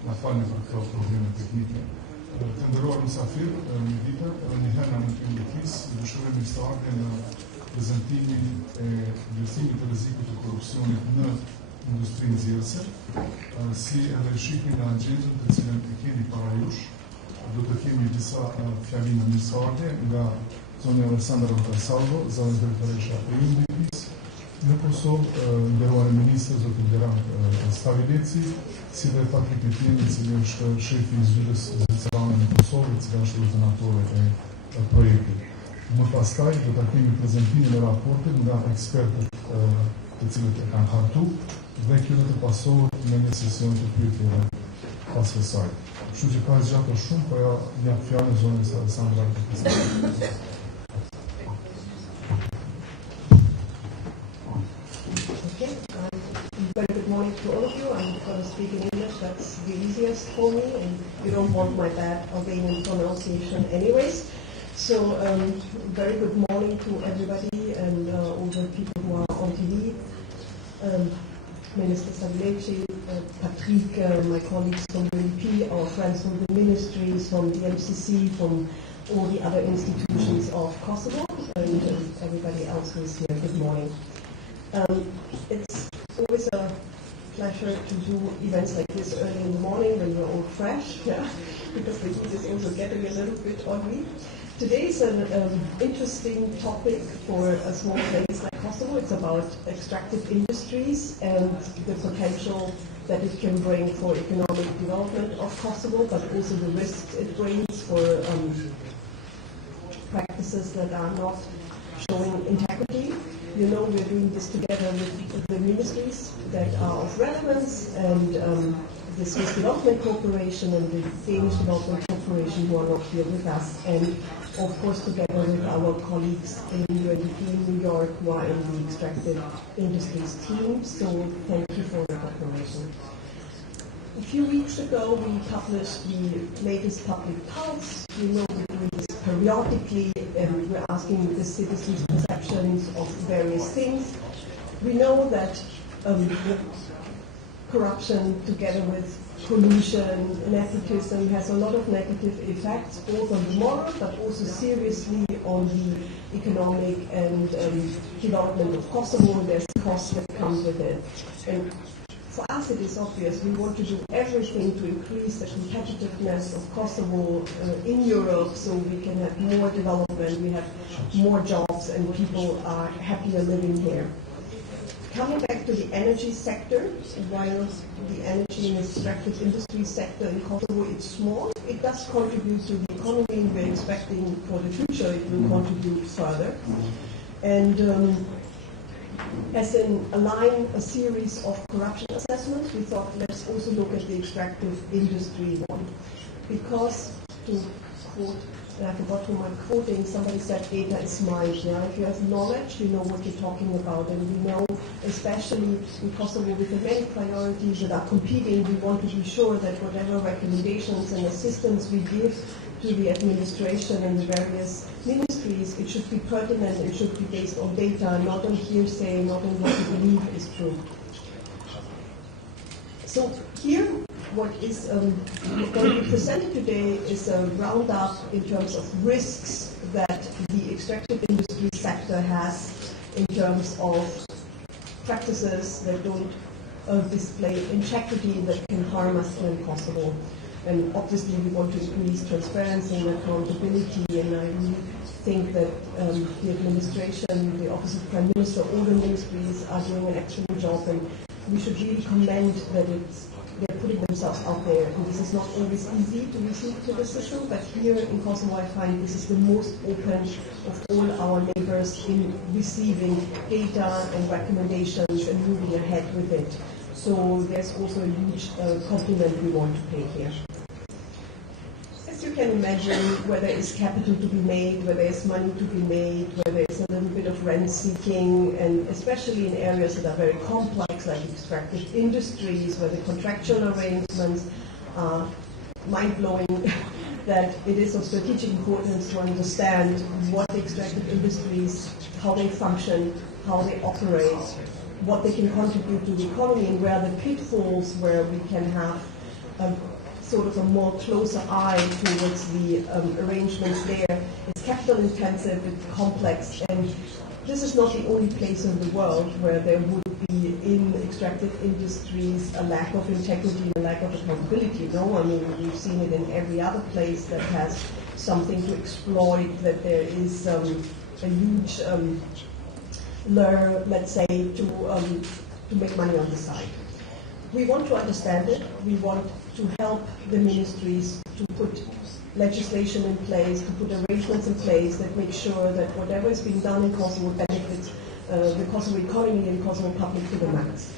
Na falni për këto probleme teknike. Të nderuar mysafir, një vite edhe një herë në industrisë, dëshirojmë të ardhmë në prezentimin e vlerësimit të rrezikut të korrupsionit në industrinë nxjerrëse, si edhe shihni në agjendën të cilën e keni para jush. Do të kemi disa fjalime mirësardhje nga zoni Aleksandra Salvo, zona drejtoresha e UNDP-së në Kosovë, nderuar ministër zoti Vlerësimi Stavileci, si dhe Patrik Petini, i cili është shefi i Zyrës në Kosovë, i cili është koordinatore e projektit. Më pastaj do ta kemi prezantimin e raportit nga ekspertët të cilët e kanë hartu dhe kjo do të pasohet me një sesion të pyetjeve pas kësaj. Kështu që ka zgjatur shumë, po ja jap fjalën zonës Aleksandra Petini. Very good morning to all of you. I'm going to speak in English. That's the easiest for me, and you don't want my bad Albanian pronunciation anyways. So, very good morning to everybody and all the people who are on TV. Minister Stavileci, Patrick, my colleagues from UNDP, our friends from the ministries, from the MCC, from all the other institutions of Kosovo, and everybody else who is here. Good morning. It's always a pleasure to do events like this early in the morning when we're all fresh, because the heat is also getting a little bit on me. Today is an interesting topic for a small place like Kosovo. It's about extractive industries and the potential that it can bring for economic development of Kosovo, but also the risks it brings for practices that are not showing integrity. You know, we're doing this together with the ministries that are of relevance, and the Swiss Development Corporation and the Danish Development Corporation who are not here with us, and of course together with our colleagues in UNDP in New York who are in the extractive industries team. So thank you for your cooperation. A few weeks ago we published the latest public pulse. You know, we're doing this periodically, and we're asking the citizens' perceptions of various things. We know that corruption together with pollution, nepotism has a lot of negative effects, both on the moral but also seriously on the economic and development of Kosovo. There's costs that come with it. And for us it is obvious we want to do everything to increase the competitiveness of Kosovo in Europe, so we can have more development, we have more jobs, and people are happier living here. Coming back to the energy sector, while the energy and extractive industry sector in Kosovo is small, it does contribute to the economy, and we're expecting for the future it will contribute further. And as in align a series of corruption assessments, we thought let's also look at the extractive industry one. Because, to quote, and I forgot whom I'm quoting, somebody said data is mind. Yeah? If you have knowledge, you know what you're talking about. And we know, especially in Kosovo, with the many priorities that are competing, we want to be sure that whatever recommendations and assistance we give to the administration and the various ministries, it should be pertinent, it should be based on data, not on hearsay, not on what we believe is true. So here, what is going to be presented today is a roundup in terms of risks that the extractive industry sector has in terms of practices that don't display integrity that can harm us here in Kosovo. And obviously we want to increase transparency and accountability, and I really think that the administration, the Office of Prime Minister, all the ministries are doing an excellent job, and we should really commend that they're putting themselves out there. And this is not always easy to receive criticism, but here in Kosovo I find this is the most open of all our neighbors in receiving data and recommendations and moving ahead with it. So there's also a huge compliment we want to pay here. As you can imagine, where there is capital to be made, where there is money to be made, where there is a little bit of rent seeking, and especially in areas that are very complex, like extractive industries, where the contractual arrangements are mind-blowing, that it is of strategic importance to understand what the extractive industries, how they function, how they operate, what they can contribute to the economy, and where the pitfalls where we can have sort of a more closer eye towards the arrangements there. It's capital intensive, it's complex, and this is not the only place in the world where there would be in extractive industries a lack of integrity and a lack of accountability. No, I mean, we've seen it in every other place that has something to exploit, that there is a huge lure, let's say, to make money on the side. We want to understand it. We want to help the ministries to put legislation in place, to put arrangements in place that make sure that whatever is being done in Kosovo benefits the Kosovo economy and Kosovo public to the max.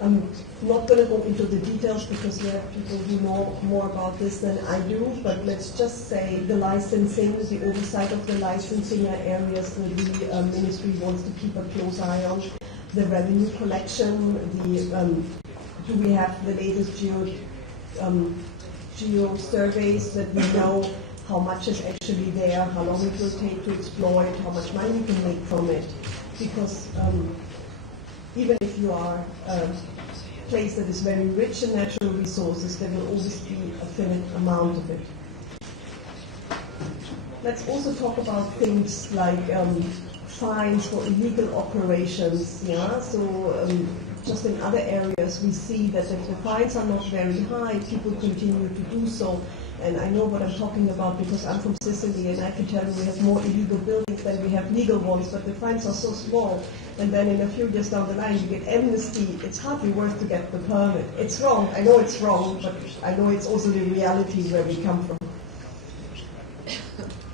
I'm not going to go into the details because there are people who know more about this than I do, but let's just say the licensing, the oversight of the licensing are areas that the ministry wants to keep a close eye on. The revenue collection, do we have the latest geo surveys that we know how much is actually there, how long it will take to exploit, how much money you can make from it. Because even if you are a place that is very rich in natural resources, there will always be a finite amount of it. Let's also talk about things like fines for illegal operations. Yeah, so just in other areas we see that if the fines are not very high, people continue to do so. And I know what I'm talking about because I'm from Sicily, and I can tell you we have more illegal buildings than we have legal ones, but the fines are so small. And then in a few years down the line, you get amnesty. It's hardly worth to get the permit. It's wrong. I know it's wrong, but I know it's also the reality where we come from.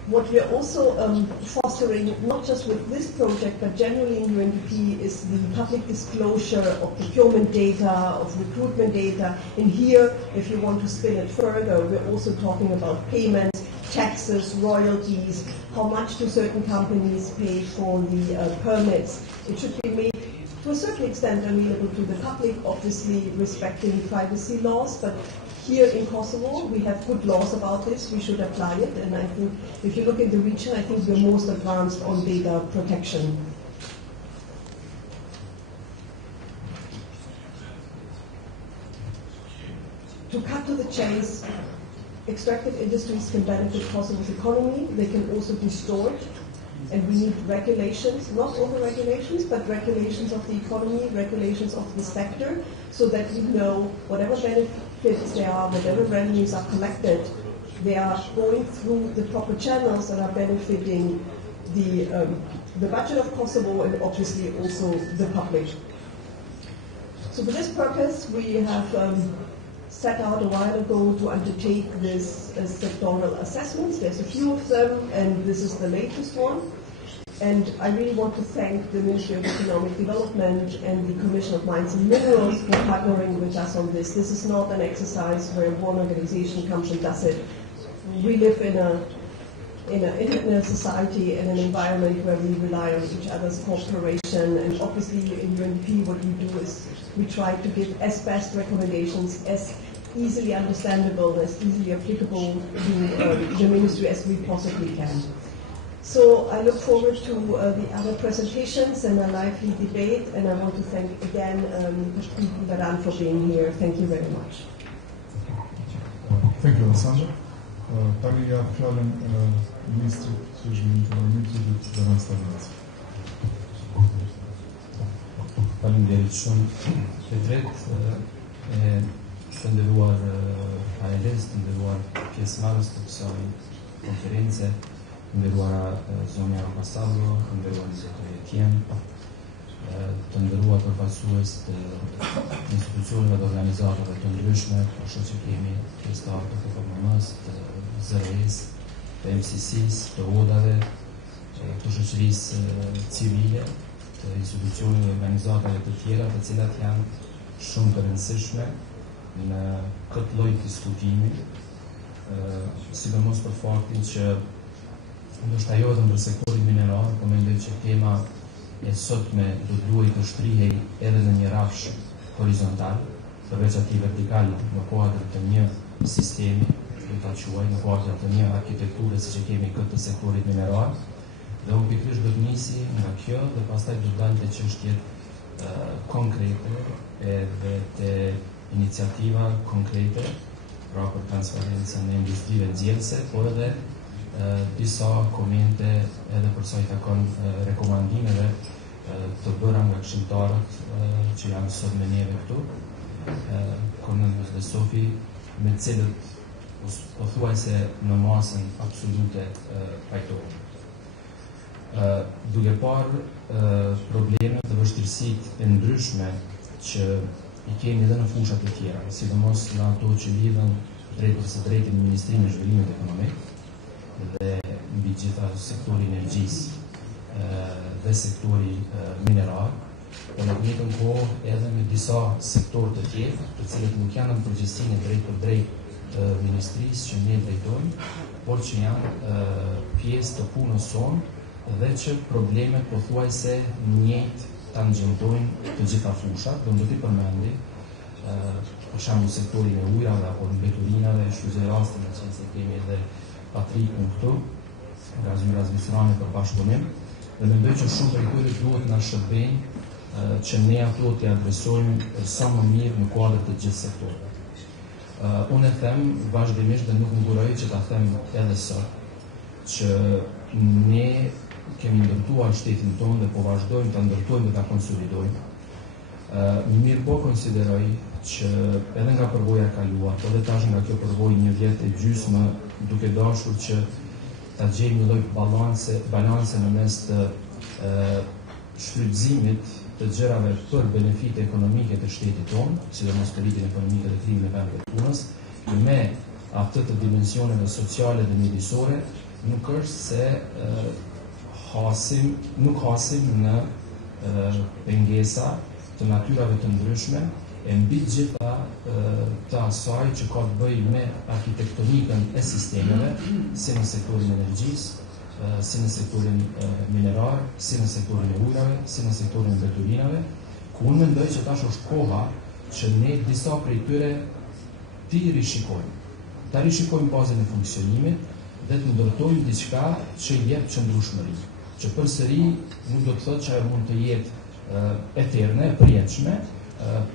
What we're also fostering, not just with this project, but generally in UNDP, is the public disclosure of procurement data, of recruitment data. And here, if you want to spin it further, we're also talking about payments, taxes, royalties, how much do certain companies pay for the permits. It should be made to a certain extent available to the public, obviously respecting privacy laws, but here in Kosovo, we have good laws about this. We should apply it, and I think if you look at the region, I think we're most advanced on data protection. To cut to the chase, extractive industries can benefit Kosovo's economy. They can also distort, and we need regulations, not over-regulations, but regulations of the economy, regulations of the sector, so that we know whatever benefits there are, whatever revenues are collected, they are going through the proper channels that are benefiting the budget of Kosovo and obviously also the public. So for this purpose, we have set out a while ago to undertake this sectoral assessments. There's a few of them, and this is the latest one. And I really want to thank the Ministry of Economic Development and the Commission of Mines and Minerals for partnering with us on this. This is not an exercise where one organization comes and does it. We live in a society and an environment where we rely on each other's cooperation, and obviously in UNDP what we do is we try to give as best recommendations, as easily understandable, as easily applicable to the ministry as we possibly can. So I look forward to the other presentations and a lively debate, and I want to thank again Baran for being here. Thank you very much. Thank you, Alessandra. Tani ja fjalën Ministrit të Zhvillimit të Baran Stavinac. Faleminderit shumë. Të drejtë të nderuar panelist, të nderuar pjesëmarrës të kësaj konference, të nderuara zonja ambasador, të nderuar zotëri Gjetjen, të nderuar përfaqësues të institucioneve dhe organizatave të ndryshme, ashtu që kemi pjesëtarë të OKB-së, të Zyra-së, të MCC-së, të ODA-ve, të shoqërisë civile, të institucioneve dhe organizatave të tjera, të cilat janë shumë të rëndësishme në këtë lloj diskutimi, sidomos për faktin që ndoshta jo vetëm për sektorin mineral, por mendoj që tema e sotme do duhet të shtrihej edhe në një rafsh horizontal, përveç atij vertikal në kuadër të një sistemi, do ta quaj në kuadër të një arkitekture siç e kemi këtë të sektorit mineral, dhe unë pikërisht do të nisi nga kjo dhe pastaj do të dalë te çështjet konkrete edhe te iniciativa konkrete, pra për transparencën e industrive nxjerrëse, por edhe disa komente edhe për sa i takon rekomandimeve të bëra nga këshilltarët që janë sot me neve këtu, Kornelius dhe Sofi, me cilët pothuajse në masën absolute pajtohen. Duke parë problemet dhe vështirësitë e ndryshme që i kemi edhe në fushat e tjera, sidomos në ato që lidhen drejt për së drejti në Ministrinë e Zhvillimit Ekonomik dhe mbi gjitha sektori energjisë dhe sektori mineral, por në të njëjtën kohë edhe me disa sektorë të tjerë, të cilët nuk janë në përgjegjësinë drejt për drejt të ministrisë që ne drejtojmë, por që janë pjesë të punës sonë dhe që problemet pothuajse njëjtë tangjentojnë të gjitha fushat, do të përmendi për shembull sektorin e ujrave apo mbeturinave, shfrytëzoj rastin që kemi edhe Patrikun këtu, nga Zyra për bashkëpunim, dhe mendoj që shumë prej tyre duhet na shërbejnë që ne ato t'i adresojmë sa më mirë në kuadër të gjithë sektorëve. Unë e them vazhdimisht dhe nuk nguroj që ta them edhe sot, që ne kemi ndërtuar shtetin tonë dhe po vazhdojmë ta ndërtojmë dhe ta konsolidojmë. Mirë po konsideroj që edhe nga përvoja kaluar, po dhe tash nga kjo përvojë një vjet e gjysmë, duke dashur që ta gjejmë një lloj balanse në mes të shfrytëzimit të gjërave për benefite ekonomike të shtetit tonë, sidomos politikën ekonomike dhe krimin e vendeve të punës, me atë të dimensioneve sociale dhe mjedisore, nuk është se nuk hasim në pengesa të natyrave të ndryshme, e mbi gjitha të asaj që ka të bëjë me arkitektonikën e sistemeve, si në sektorin energjisë, si në sektorin minerar, si në sektorin e ujrave, si në sektorin e mbeturinave, ku unë mendoj që tash është koha që ne disa prej tyre t'i rishikojmë. Ta rishikojmë bazën e funksionimit dhe të ndërtojmë diçka që jep qëndrueshmëri, që përsëri nuk do të thotë që ajo mund të jetë eterne, e përjetshme,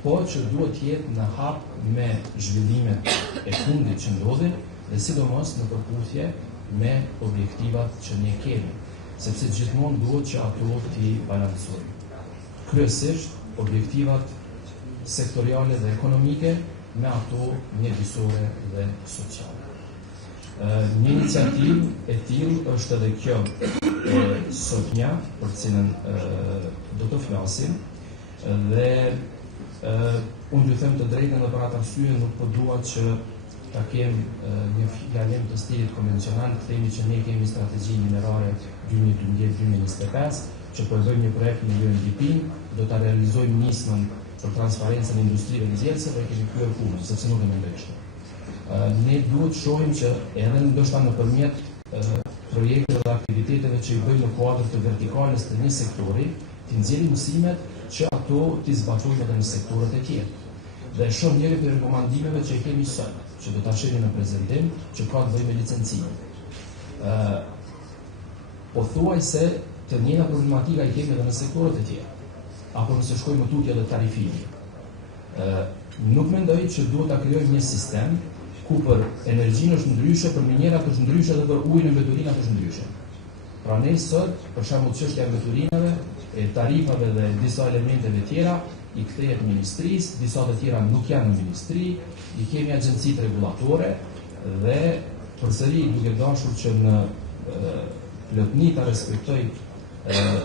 po që duhet jetë në hap me zhvillimet e fundit që ndodhin dhe sidomos në përputhje me objektivat që ne kemi, sepse gjithmonë duhet që ato t'i balancojmë. Kryesisht objektivat sektoriale dhe ekonomike me ato mjedisore dhe sociale. Një iniciativë e tillë është edhe kjo sotnja, për cilën do të flasim, dhe unë ju them të drejtën dhe për atë arsye nuk po dua që ta kemë një fjalim të stilit konvencional, të themi që ne kemi strategji minerare 2012-2025, që po e bëjmë një projekt me UNDP, do ta realizojmë nismën për transparencën e industrive nxjerrëse, dhe kemi kryer punën, sepse nuk e mendoj kështu. Ne duhet shohim që edhe ndoshta nëpërmjet projekte dhe aktiviteteve që i bëjmë në kuadër të vertikales të një sektori, të nxjerrim mësimet që ato të zbatojnë edhe në sektorët e tjerë. Dhe shoh njëri për rekomandimeve që i kemi sot, që do ta shihni në prezantim, që ka të bëjë me licencimin. Po thuaj se të njëjta problematika i kemi edhe në sektorët e tjerë, apo nëse shkojmë tutje dhe tarifimi. Nuk mendoj që duhet ta krijojmë një sistem ku për energjinë është ndryshe, për minerat është ndryshe dhe për ujin e veturinat është ndryshe. Pra ne sot, për shembull çështja e veturinave, e tarifave dhe disa elementeve tjera, i kthehet ministrisë, disa të tjera nuk janë në ministri, i kemi agjencitë rregullatore dhe përsëri duke dashur që në plotni ta respektoj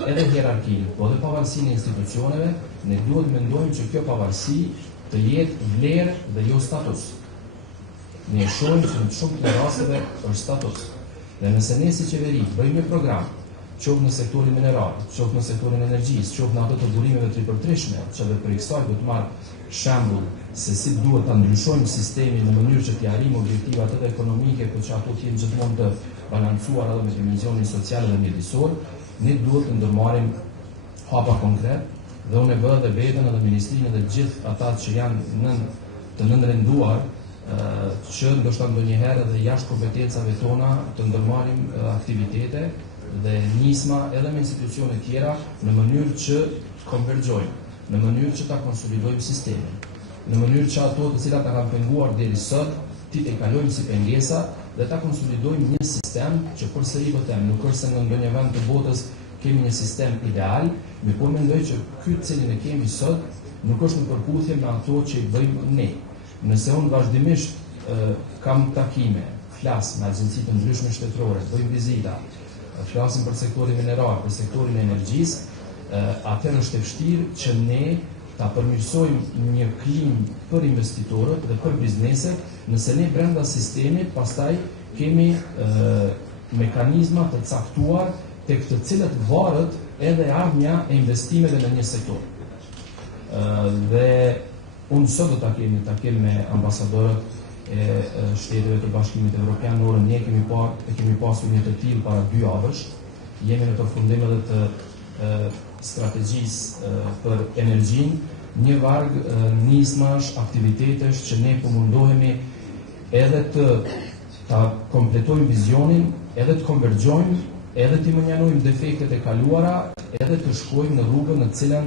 edhe hierarkinë, po dhe pavarësinë e institucioneve, ne duhet mendojmë që kjo pavarësi të jetë vlerë dhe jo status. Ne shohim që në shumë të rasteve është status. Dhe nëse ne si qeveri bëjmë një program, qoftë në sektorin mineral, qoftë në sektorin energjisë, qoftë në ato të burimeve tripërtrishme, që dhe për kësaj do të marr shembull se si duhet ta ndryshojmë sistemin në mënyrë që të arrijmë objektivat edhe ekonomike, por që ato të jenë gjithmonë të balancuara edhe me dimensionin social dhe mjedisor, ne duhet të ndërmarrim hapa konkret dhe unë e bëj edhe veten edhe ministrinë dhe gjithë ata që janë të nënrenduar që ndoshta ndonjëherë edhe jashtë kompetencave tona të ndërmarrim aktivitete dhe nisma edhe me institucione tjera në mënyrë që konvergjojmë, në mënyrë që ta konsolidojmë sistemin, në mënyrë që ato të cilat ta kanë penguar deri sot, ti të kalojmë si pengesa dhe ta konsolidojmë një sistem që përsëri po them, nuk është se në ndonjë vend të botës kemi një sistem ideal, me po mendoj që ky cilin e kemi sot nuk është në përputhje me ato që i bëjmë ne. Nëse unë vazhdimisht kam takime, flas me agjenci të ndryshme shtetërore, bëjmë vizita, flasim për sektorin mineral, për sektorin e energjisë, atëherë është e vështirë që ne ta përmirësojmë një klimë për investitorët dhe për bizneset, nëse ne brenda sistemit pastaj kemi mekanizma të caktuar tek të cilët varet edhe ardhmja e investimeve në një sektor. Dhe unë sot do ta kemi me ambasadorët e Shteteve të Bashkimit Evropian në orën 1, kemi pasur një të tillë para 2 javësh. Jemi në përfundim edhe të strategjisë për energjinë, një varg nismash, aktivitetesh që ne po mundohemi edhe ta kompletojmë vizionin, edhe të konvergjojmë, edhe të mënjanojmë defektet e kaluara, edhe të shkojmë në rrugën në cilën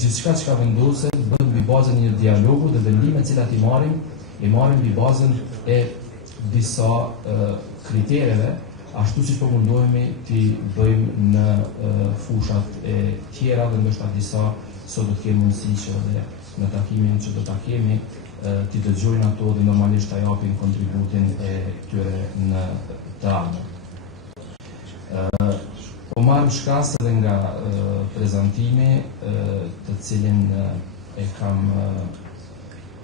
gjithçka që ka vendoset bëhet mbi bazën e një dialogu dhe vendimet cilat i marrim mbi bazën e disa kritereve, ashtu që po mundohemi t'i bëjmë në fushat e tjera dhe ndoshta disa sot do të kemi mundësi që edhe në takimin që do ta kemi t'i dëgjojnë ato dhe normalisht ta japin kontributin e tyre në të ardhmen. Po marrëm shkas edhe nga prezantimi të cilin e kam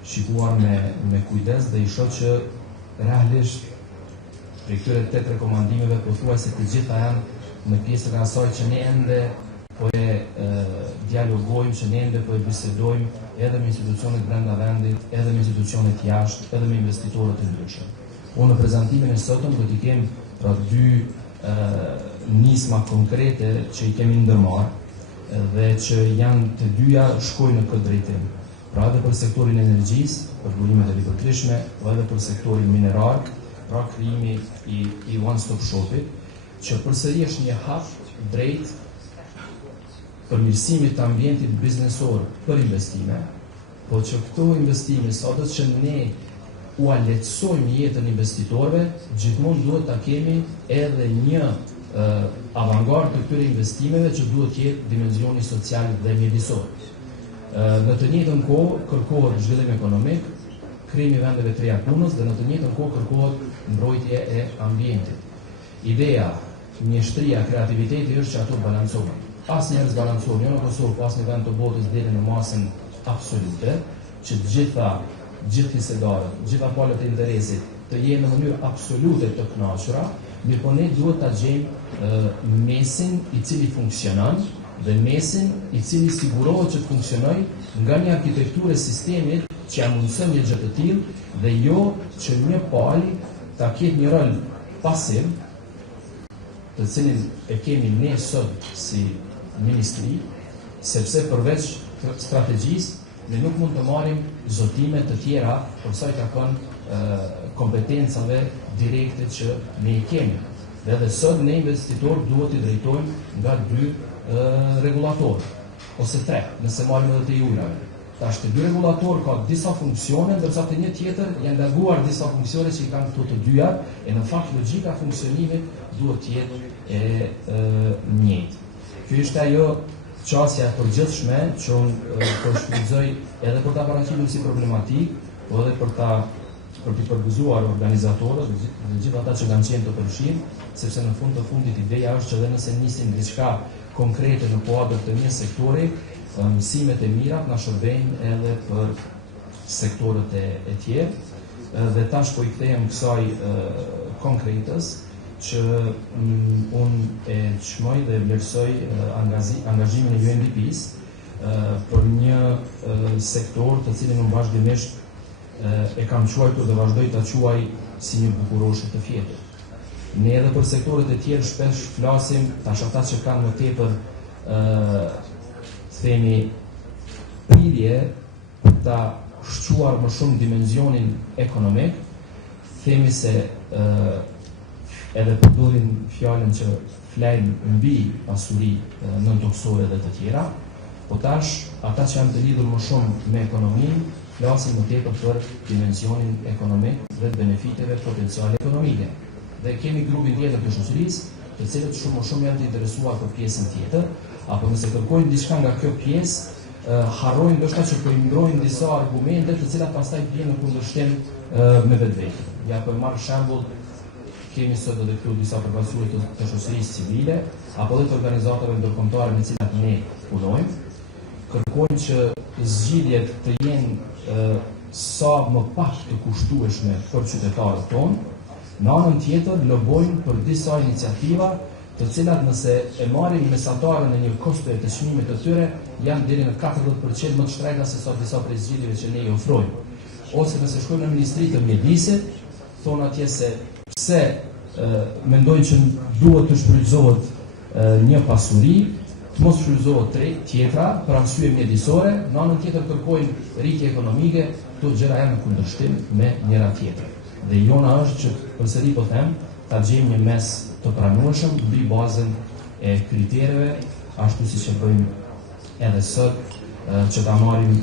shikuar me kujdes dhe i shoh që realisht për këtyre 8 rekomandimeve pothuajse të gjitha janë në pjesën e asaj që ne ende po e dialogojmë, që ne ende po e bisedojmë edhe me institucionet brenda vendit, edhe me institucionet jashtë, edhe me investitorët e ndryshëm. Unë në prezantimin e sotëm do t'i kem pra 2 nisma konkrete që i kemi ndërmarrë dhe që janë të dyja shkojnë në këtë drejtim. Pra edhe për sektorin e energjisë, për burimet e ripërtrishme, po edhe për sektorin mineral, pra krijimi i one-stop shopit, që përsëri është një hap drejt përmirësimit të ambientit biznesor për investime, po që këto investime, sado që ne u lehtësojmë jetën investitorëve, gjithmonë duhet ta kemi edhe një avangard të këtyre investimeve që duhet të jetë dimensioni social dhe mjedisor. Në të njëjtën kohë kërkohet zhvillim ekonomik, krijimi i vendeve të reja punës dhe në të njëjtën kohë kërkohet mbrojtje e ambientit. Ideja, mjeshtria, kreativiteti është që ato balancohen. Asnjëherë s'balancohen, jo në Kosovë, pas një vend të botës deri në masën absolute, që të gjitha gjithë pjesëtarët, gjitha palët e interesit të jenë në mënyrë absolute të kënaqura, mirë po ne duhet ta gjejmë mesin i cili funksionon dhe mesin i cili sigurohet që të funksionojë nga një arkitekturë e sistemit që ja mundëson një gjë të tillë dhe jo që një palë ta ketë një rol pasiv, të cilin e kemi ne sot si ministri, sepse përveç strategjisë ne nuk mund të marrim zotime të tjera për sa i takon kompetencave direkte që ne i kemi. Dhe edhe sot ne investitor duhet i drejtojmë nga 2 regulatorë, ose 3, nëse marrim edhe të jurave. Tash të 2 regulatorë ka disa funksione, ndërsa të një tjetër janë larguar disa funksione që i kanë këto të dyja, e në fakt logjika funksionimit duhet të jetë e njëjtë. Kjo është ajo qasja e përgjithshme që unë po shfrytëzoj edhe për ta paraqitur si problematik, po edhe për t'i përgëzuar organizatorët dhe gjithë ata që kanë qenë të përfshirë, sepse në fund të fundit ideja është që edhe nëse nisim diçka konkrete në kuadër të një sektori, mësimet e mirat na shërbejnë edhe për sektorët e tjerë. Dhe tash po i kthehem kësaj konkretës që unë e çmoj dhe vlerësoj angazhimin e UNDP-s për një sektor të cilin unë vazhdimisht e kam quajtur dhe vazhdoj ta quaj si një bukuroshe të fjetër. Ne edhe për sektorët e tjerë shpesh flasim, tash ata që kanë më tepër themi prirje për ta shquar më shumë dimenzionin ekonomik, themi se edhe përdorin fjalën që flejnë mbi pasuri nëntoksore dhe të tjera, po tash ata që janë të lidhur më shumë me ekonominë flasin më tepër për dimensionin ekonomik dhe të benefiteve potenciale ekonomike. Dhe kemi grupin tjetër të shoqërisë, të cilët shumë më shumë janë të interesuar për pjesën tjetër, apo nëse kërkojnë diçka nga kjo pjesë, harrojnë ndoshta që po i ndrojnë disa argumente të cilat pastaj vijnë në kundërshtim me vetveten. Ja po marr shembull, kemi sot edhe këtu disa përfaqësues të shoqërisë civile apo edhe të organizatave ndërkombëtare me cilat ne punojmë, kërkojnë që zgjidhjet të jenë sa më pak të kushtueshme për qytetarët tonë. Në anën tjetër lobojnë për disa iniciativa të cilat nëse e marrin mesatarën e një kosto të çmimit të tyre janë deri në 40% më të shtrejta se sa disa prej zgjidhjeve që ne i ofrojmë. Ose nëse shkojnë në Ministri të Mjedisit, thonë atje se pse mendojnë që duhet të shfrytëzohet një pasuri, të mos shfrytëzohet tjetra për arsye mjedisore, në anën tjetër kërkojnë rritje ekonomike, këto gjëra janë në kundërshtim me njëra tjetrën. Dhe jona është që përsëri po them, ta gjejmë një mes të pranueshëm mbi bazën e kritereve, ashtu siç e bëjmë edhe sot, që ta marrim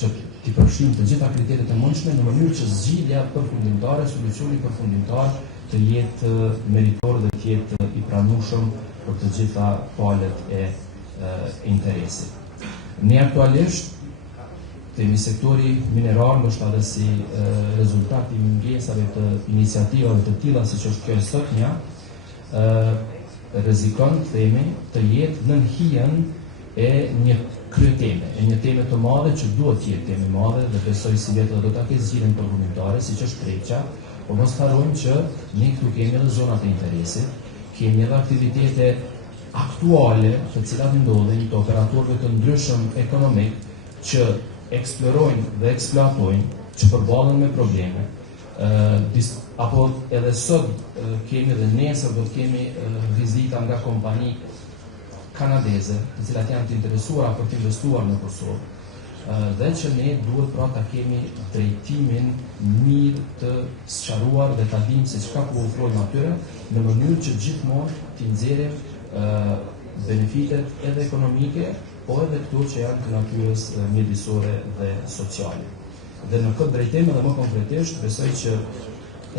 që t'i përfshijmë të gjitha kriteret e mundshme në mënyrë që zgjidhja përfundimtare, solucioni përfundimtar të jetë meritor dhe të jetë i pranueshëm për të gjitha palët e interesit. Ne aktualisht temi sektori mineral, ndoshta edhe si rezultat i mungesave të iniciativave të tilla siç është kjo e sotmja, rrezikon themi të jetë nën hijen e një kryeteme, e një teme të madhe që duhet të jetë teme madhe dhe besoj si vetë do ta ketë zgjidhjen përfundimtare, siç është tregja, por mos harrojmë që ne këtu kemi edhe zonat e interesit, kemi edhe aktivitete aktuale të cilat ndodhin të operatorëve të ndryshëm ekonomik që eksplorojnë dhe eksploatojnë, që përballen me probleme. Apo edhe sot kemi dhe nesër do të kemi vizita nga kompani kanadeze, të cilat janë të interesuara për të investuar në Kosovë, dhe që ne duhet pra ta kemi drejtimin mirë të sqaruar dhe ta dimë se çka po ofrojmë atyre në mënyrë që gjithmonë të nxjerrim benefitet edhe ekonomike, po edhe këto që janë të natyrës mjedisore dhe sociale. Dhe në këtë drejtim edhe më konkretisht besoj që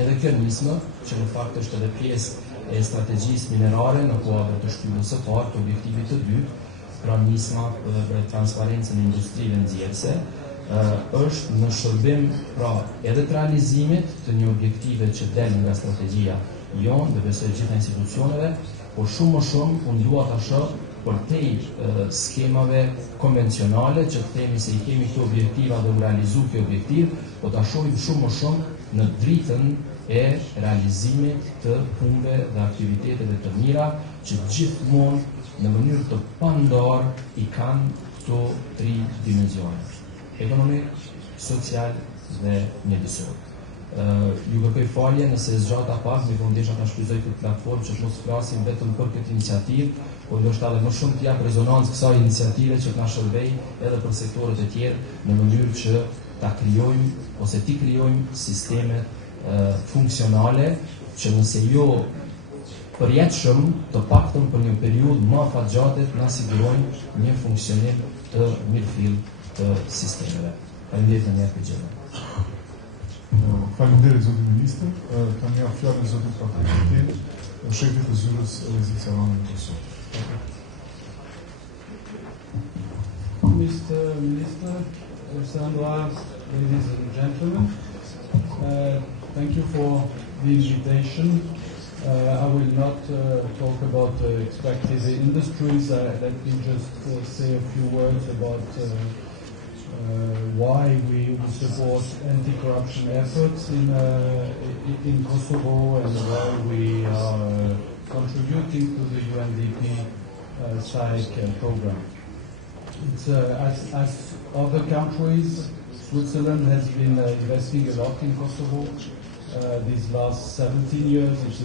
edhe kjo nismë, që në fakt është edhe pjesë e strategjisë minerare në kuadër të shtyllës së parë të objektivit të dytë, pra nisma për transparencën e industrive nxjerrëse, është në shërbim pra edhe të realizimit të një objektive që del nga strategjia jonë dhe besoj gjitha institucioneve, por shumë më shumë unë dua ta shoh përtej skemave konvencionale që themi se I kemi këto objektiva dhe u realizu këto objektiv, po ta shohim shumë më shumë në dritën e realizimit të punëve dhe aktiviteteve të mira që gjithmonë në mënyrë të pandarë I kanë këto 3 dimensione: ekonomik, social dhe mjedisor. Ju kërkoj falje nëse zgjata pak, mi desha ta shfrytëzoj këtë platformë që mos flasim vetëm për këtë iniciativë, por ndoshta edhe më shumë të jap rezonancë kësaj iniciative që na shërbej edhe për sektorët e tjerë në mënyrë që ta krijojmë ose ti krijojmë sisteme funksionale që nëse jo përjetshëm, të paktën për një periudhë më afatgjate na sigurojnë një funksionim të mirëfill të sistemeve. Faleminderit në këtë gjë. Faleminderit zotin ministër, tani jap fjalën zotit Patrick, shefi të Zyrës rrezikshmërisë në Kosovë. Mr. Minister, ladies and gentlemen, thank you for the invitation. I will not talk about expected industries. Let me just say a few words about why we support anti-corruption efforts in Kosovo and why we are contributing to the UNDP SAIC program. It's, as other countries, Switzerland has been investing a lot in Kosovo. These last 17 years, it's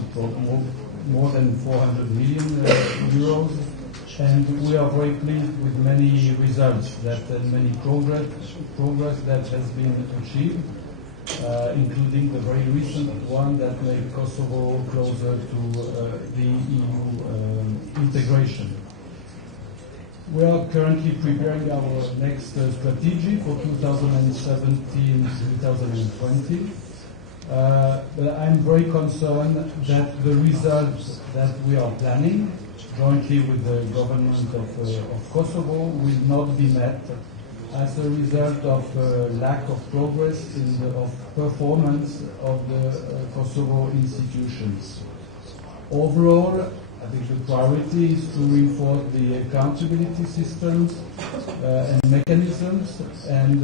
more than 400 million euros. And we are very pleased with many results and many progress that has been achieved, including the very recent one that made Kosovo closer to the EU integration. We are currently preparing our next strategy for 2017-2020. But I'm very concerned that the results that we are planning jointly with the government of Kosovo will not be met as a result of lack of progress of performance of the Kosovo institutions. Overall, I think the priority is to reinforce the accountability systems and mechanisms, and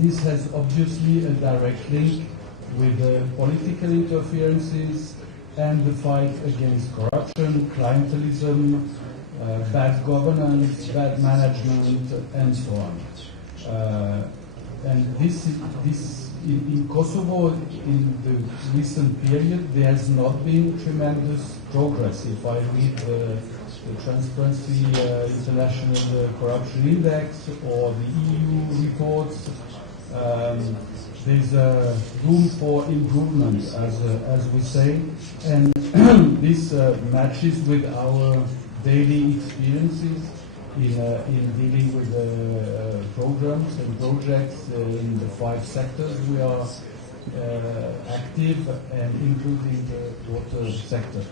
this has obviously a direct link with political interferences and the fight against corruption, clientelism, bad governance, bad management, and so on. And this in Kosovo, in the recent period, there has not been tremendous progress. If I read the Transparency International Corruption Index or the EU reports, there's room for improvement, as we say, and this matches with our daily experiences in dealing with programs and projects in the 5 sectors we are active, and including the water sector.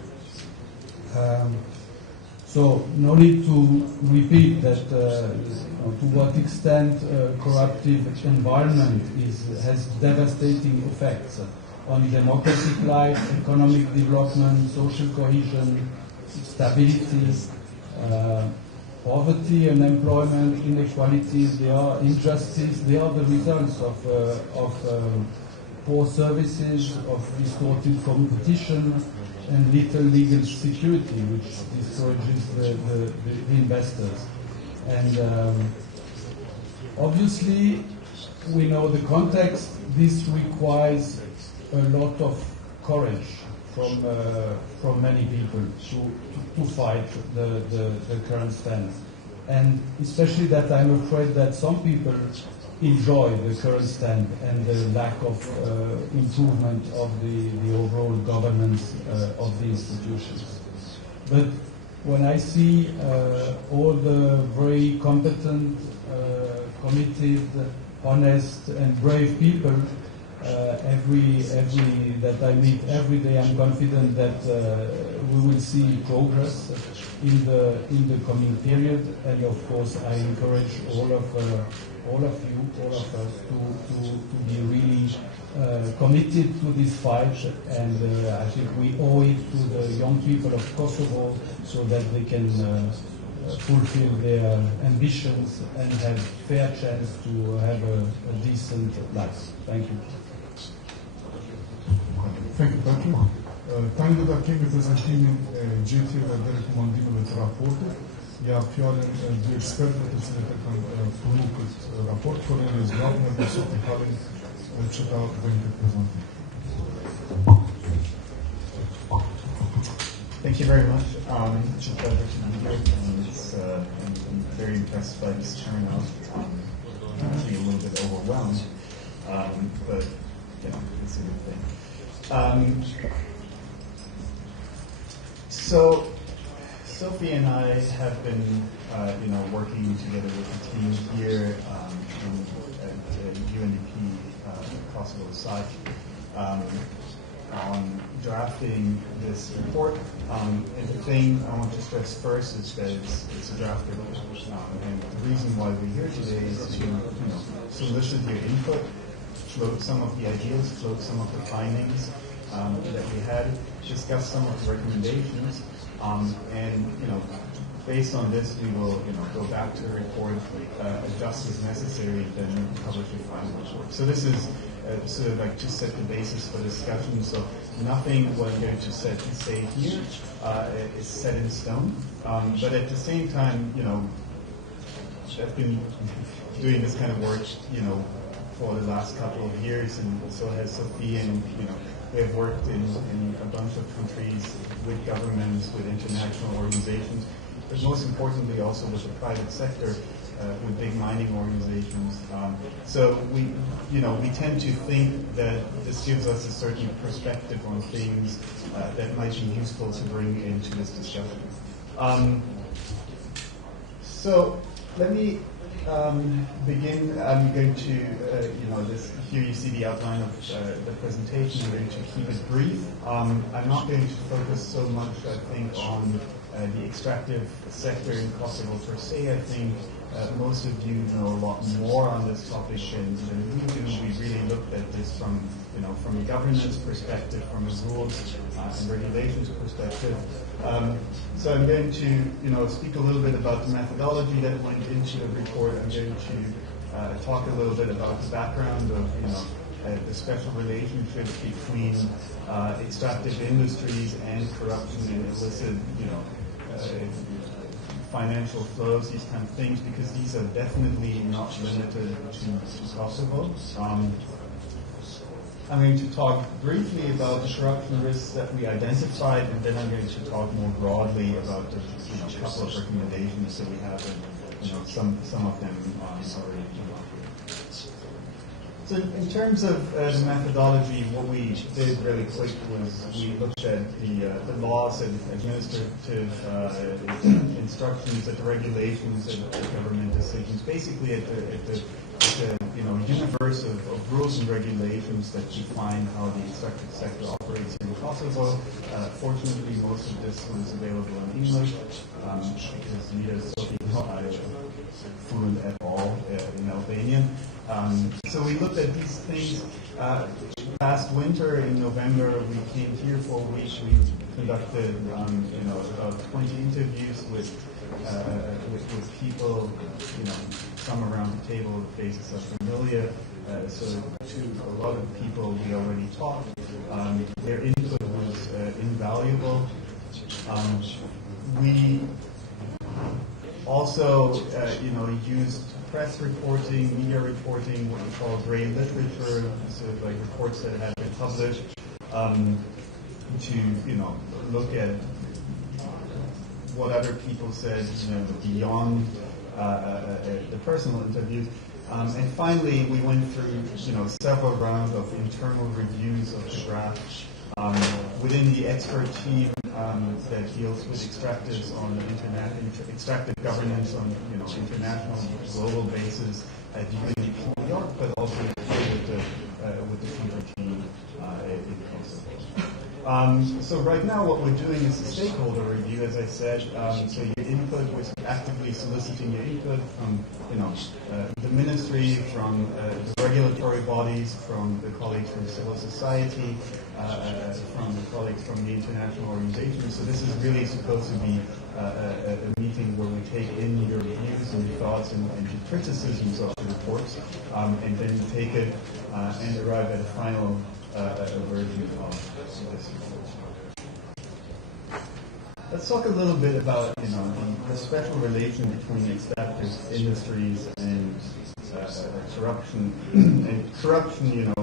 So no need to repeat that to what extent corruptive environment has devastating effects on democratic life, economic development, social cohesion, stability, poverty, unemployment, inequalities, they are injustice, they are the results of poor services, of distorted competition, and little legal security, which discourages the investors. And obviously, we know the context. This requires a lot of courage from many people to fight the current stance. And especially that I'm afraid that some people enjoy the current stand and the lack of improvement of the overall governance of the institutions. But when I see all the very competent, committed, honest and brave people, every that I meet every day, I'm confident that we will see progress in the coming period. And of course, I encourage all of us to be really committed to this fight, and I think we owe it to the young people of Kosovo so that they can fulfill their ambitions and have fair chance to have a decent life. Thank you. Thank you, Patrick. Tani do ta kemi prezantimin e gjetjeve dhe rekomandimeve të raportit. Ja fjalën dy ekspertëve të cilët e kanë punuar këtë raport, kolegë Zyra dhe Sofie Halin, që ta bëjnë këtë prezantim. Thank you very much. It's a pleasure to be here. I'm very impressed by this turnout. I'm actually a little bit overwhelmed, but you know, it's a good thing. So Sophie and I have been, working together with the team here at UNDP Kosovo site on drafting this report. And the thing I want to stress first is that it's a draft report. And the reason why we're here today is to solicit your input, float some of the ideas, float some of the findings that we had, discuss some of the recommendations, and based on this we will go back to the report, adjust as necessary, then publish a final report. So this is sort of like to set the basis for discussion. So nothing what I'm going to say here is set in stone, but at the same time, I've been doing this kind of work, for the last couple of years, and so has Sophie, and we have worked in a bunch of countries with governments, with international organizations, but most importantly also with the private sector, with big mining organizations. So we tend to think that this gives us a certain perspective on things that might be useful to bring into this discussion. So let me begin. I'm going to, here you see the outline of the presentation. I'm going to keep it brief. I'm not going to focus so much, I think, on the extractive sector in Kosovo per se. I think most of you know a lot more on this topic than we do. We really looked at this from a governance perspective, from a rules and regulations perspective. So I'm going to speak a little bit about the methodology that went into the report. I'm going to talk a little bit about the background of the special relationship between extractive industries and corruption and illicit, financial flows, these kind of things, because these are definitely not limited to Kosovo. I'm going to talk briefly about the corruption risks that we identified, and then I'm going to talk more broadly about the couple of recommendations that we have, and some of them already. So in terms of the methodology, what we did really quick was we looked at the laws and administrative instructions, at the regulations, and the government decisions, basically at the universe of rules and regulations that define how the extractive sector operates in Kosovo. Fortunately, most of this was available in English, because neither Sophie nor I are fluent at all in Albanian. So we looked at these things. Last winter in November, we came here for a week. We conducted about 20 interviews with people, some around the table, faces are familiar. So to a lot of people we already talked. Their input was invaluable. We also, used press reporting, media reporting, what we call gray literature, sort of like reports that had been published, to look at what other people said, beyond the personal interviews. And finally, we went through several rounds of internal reviews of the draft within the expert team that deals with extractives on extractive governance on international, global basis at UNDP New York, but also with the country team in Kosovo. So right now, what we're doing is a stakeholder review, as I said. So your input was actively constantly soliciting your input from, the ministry, from the regulatory bodies, from the colleagues from civil society, from the colleagues from the international organizations. So this is really supposed to be a meeting where we take in your views and your thoughts and your criticisms of the reports, and then take it and arrive at a final version of this report. Let's talk a little bit about the special relation between extractive industries and corruption. And corruption,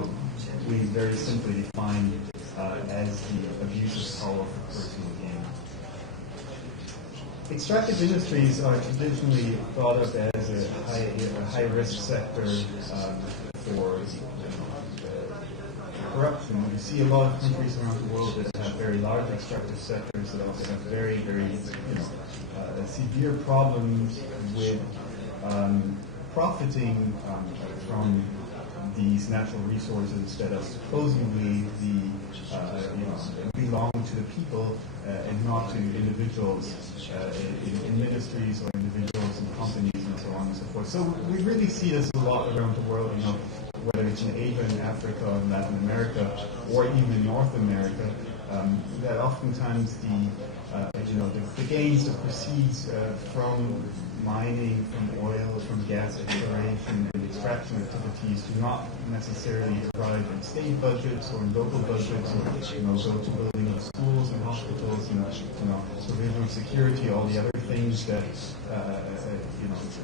we very simply define as the abuse of power for personal gain. Extractive industries are traditionally thought of as a high-risk sector for corruption. You see a lot of countries around the world that have very large extractive sectors that also have very, very severe problems with profiting from these natural resources that are supposedly belong to the people and not to individuals in ministries or individuals in companies and so on and so forth. So we really see this a lot around the world, whether it's in Asia and Africa and Latin America or even North America, that oftentimes the gains or proceeds from mining, from oil, from gas exploration and extraction activities do not necessarily arrive in state budgets or in local budgets, or go to building of schools and hospitals and provision of security, all the other things that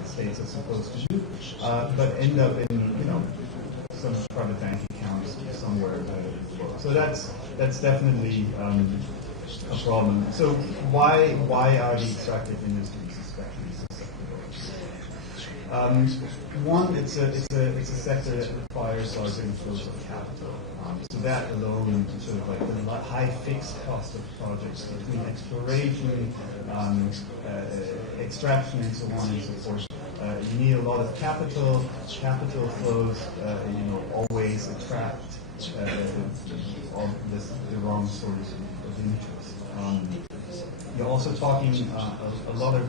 states are supposed to do, but end up in some private bank accounts somewhere in the world. So that's definitely a problem. So why are the extractive industries especially susceptible? One, it's a sector that requires large inflows of capital. So that alone, sort of like the high fixed cost of projects between exploration, extraction, and so on and so forth. You need a lot of capital. Capital flows, always attract the wrong sorts of interest. You're also talking a lot of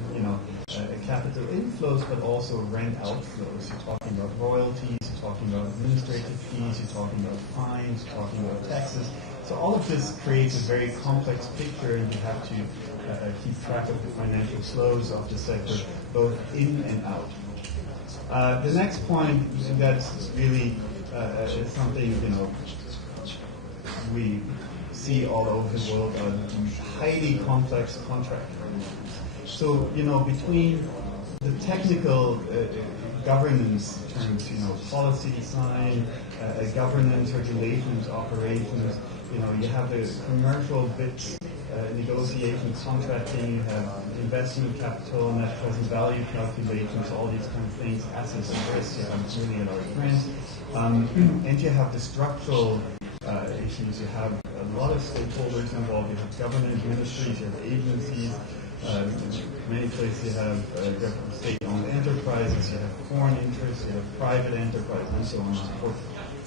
capital inflows, but also rent outflows. You're talking about royalties. You're talking about administrative fees. You're talking about fines. You're talking about taxes. So all of this creates a very complex picture, and you have to keep track of the financial flows of the sector, both in and out. The next point that's really is something we see all over the world are highly complex contract arrangements. So between the technical governance terms, policy design, governance, regulations, operations. You have the commercial bits, negotiation, contracting, you have investment capital, net present value calculations, all these kind of things, assets and risks, you have really a large grant. And you have the structural issues. You have a lot of stakeholders involved. You have government ministries, you have agencies. In many places you have state-owned enterprises, you have foreign interests, you have private enterprise, and so on and so forth.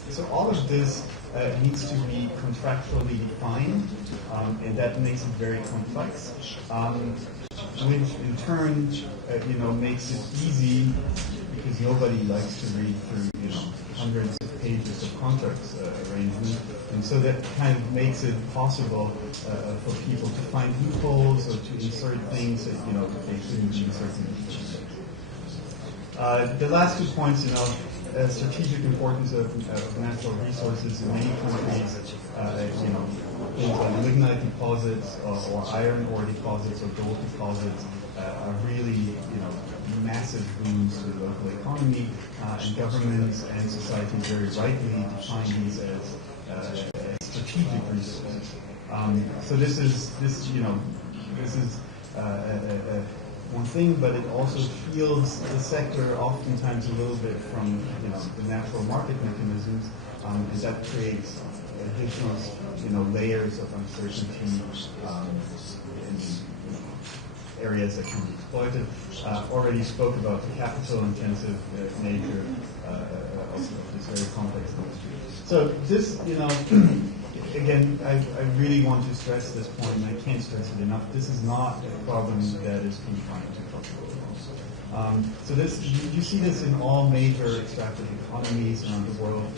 So all of this needs to be contractually defined, and that makes it very complex, which in turn, makes it easy because nobody likes to read through, hundreds of pages of contracts arrangement, and so that kind of makes it possible for people to find loopholes or to insert things that they shouldn't be inserting. The last 2 points, strategic importance of natural resources in many countries, things like lignite deposits or iron ore deposits or gold deposits are really, massive booms to the local economy, and governments and society very rightly define these as strategic resources. So this is one thing, but it also shields the sector oftentimes a little bit from the natural market mechanisms, and that creates additional layers of uncertainty in areas that can be exploited. Already spoke about the capital-intensive nature of this very complex industry. So this, again, I really want to stress this point, and I can't stress it enough. This is not a problem that is confined to Kosovo. So this, you see this in all major extractive economies around the world.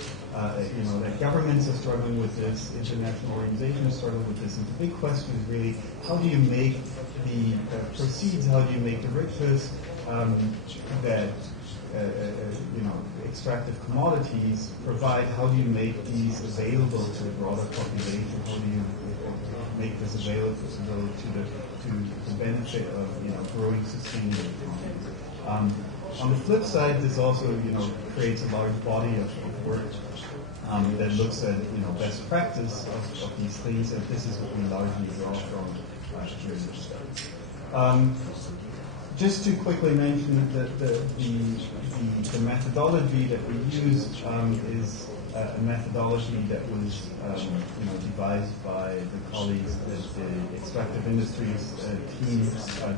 You know, that governments are struggling with this, international organizations are struggling with this, and the big question is really, how do you make the proceeds, how do you make the riches that you know, extractive commodities provide, how do you make these available to the broader population, how do you make this available to the benefit of, you know, growing sustainable economies. On the flip side, this also, you know, creates a large body of work that looks at, you know, best practice of these things, and this is what we largely draw from just to quickly mention that the methodology that we use is a methodology that was you know, devised by the colleagues at the extractive industries team,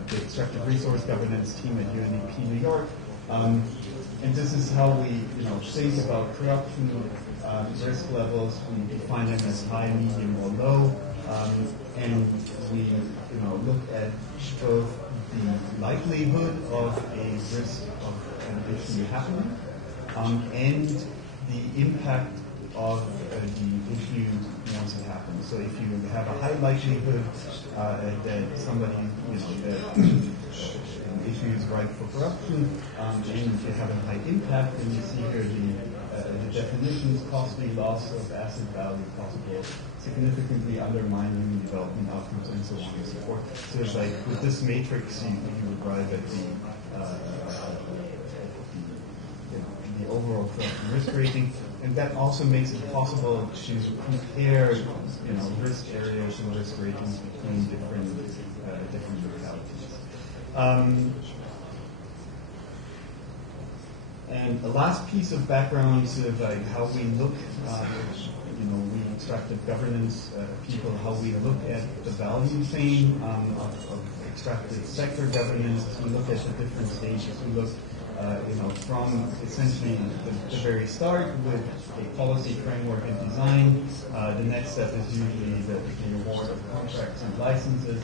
the extractive resource governance team at UNDP New York. And this is how we, you know, think about corruption risk levels. We define them as high, medium, or low, and we, you know, look at both the likelihood of a risk of an issue happening and the impact of the issue once it happens. So if you have a high likelihood that somebody, you know, that an issue is ripe for corruption, and if you have a high impact, then you see here the definitions: costly, loss of asset value possible, significantly undermining development outcomes, and so on and so forth. So it's like with this matrix, you arrive at the overall corruption risk rating, and that also makes it possible to compare, you know, risk areas and risk ratings between different localities. And the last piece of background, sort of like how we look, you know, we extractive governance people, how we look at the value chain of extractive sector governance. We look at the different stages. We look, you know, from essentially the very start with a policy framework and design. The next step is usually the award of contracts and licenses.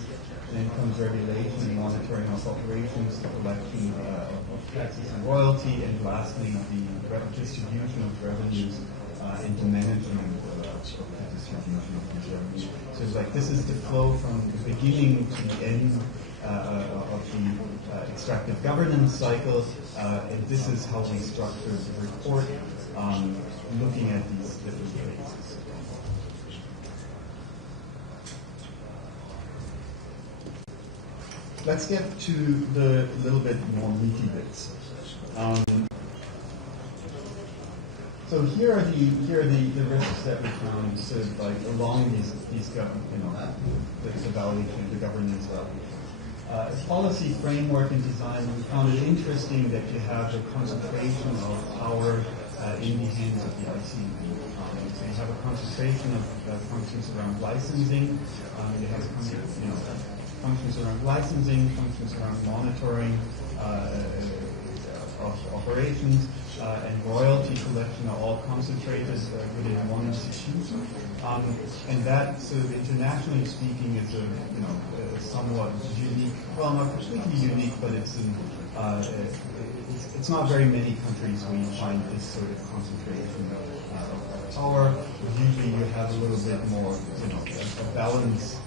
Then comes regulation and monitoring of operations, the collection of taxes and royalty, and lastly the distribution of revenues and the management of the distribution of these revenues. So it's like this is the flow from the beginning to the end of the extractive governance cycle, and this is how we structure the report, looking at these different phases. Let's get to the little bit more meaty bits. So here are the risks that we found, sort of like along these you know, the value chain, the governance value. As policy framework and design, we found it interesting that you have a concentration of power in the hands of the IC. So you have a concentration of functions around licensing. You have functions around licensing, functions around monitoring of operations, and royalty collection are all concentrated within one institution. And that, sort of internationally speaking, is a somewhat unique, well, not completely unique, but it's not very many countries where you find this sort of concentration of power. Usually you have a little bit more, a balance,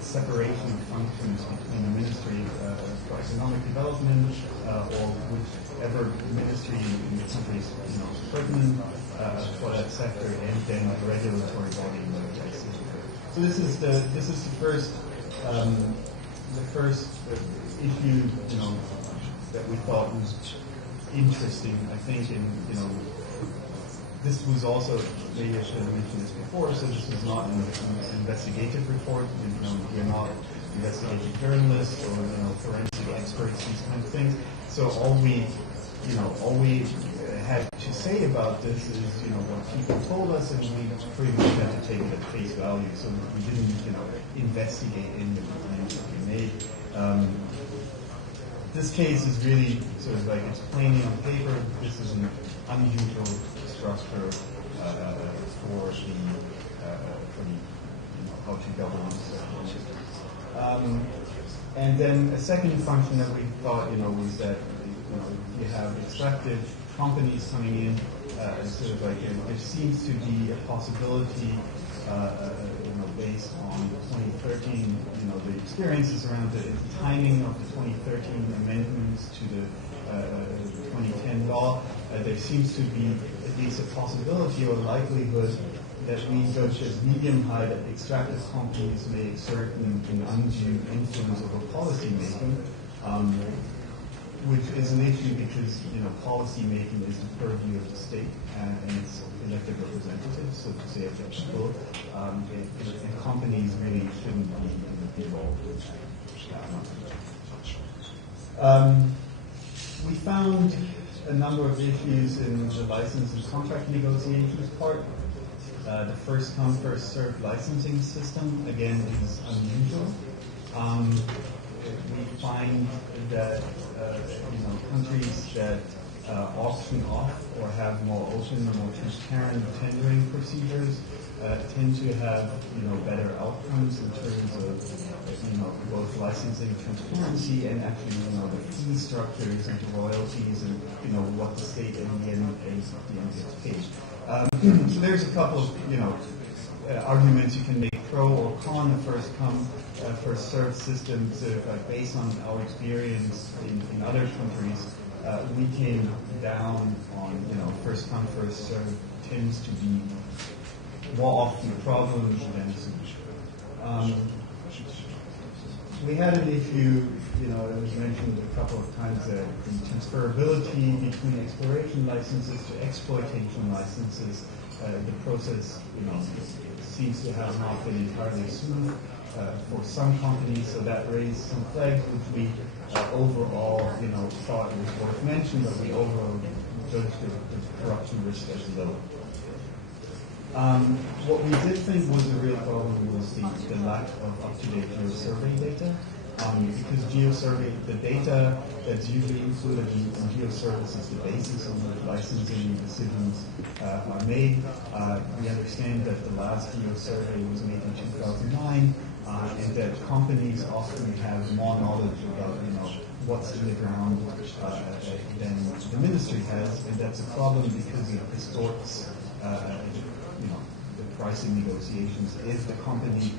separation of functions between the Ministry for Economic Development or whichever ministry in the country is pertinent for that sector, and then the regulatory body in the IC. So this is the first issue that we thought was interesting. I think this was also, maybe I should have mentioned this before, so this is not an investigative report. We're not investigative journalists or forensic experts, these kind of things. So all we had to say about this is what people told us, and we pretty much had to take it at face value. So we didn't investigate any of the claims that we made. This case is really sort of like, it's plainly on paper. This is an unusual structure for the how to govern. And then a second function that we thought, was that you have extractive companies coming in, sort of like there seems to be a possibility, based on 2013, the experiences around the timing of the 2013 amendments to the 2010 law. There seems to be at least a possibility or likelihood that we judge as medium-high that extractive companies may exert an undue influence over policy making, which is an issue because policy making is the purview of the state and its elected representatives, so to say, objectionable, and companies really shouldn't be involved in that. We found a number of issues in the license and contract negotiations part. The first come, first served licensing system, again, is unusual. We find that countries that auction off or have more open, more transparent tendering procedures tend to have better outcomes in terms of both licensing transparency and actually the fee structures and the royalties and what the state in the end gets paid. So there's a couple of arguments you can make pro or con the first come first served system. Sort of like based on our experience in other countries, we came down on first come first served tends to be more often a problem than a solution. We had an issue, it was mentioned a couple of times, that the transferability between exploration licenses to exploitation licenses, the process, seems to have not been entirely smooth for some companies, so that raised some flags which we overall, thought it was worth mentioning, but we overall judged the corruption risk as low. What we did think was a real problem was the lack of up-to-date geosurvey data. Because geosurvey, the data that's usually included in geosurveys is the basis on which licensing decisions are made. We understand that the last geosurvey was made in 2009, and that companies often have more knowledge about what's in the ground than the ministry has, and that's a problem because it distorts the pricing negotiations. If the company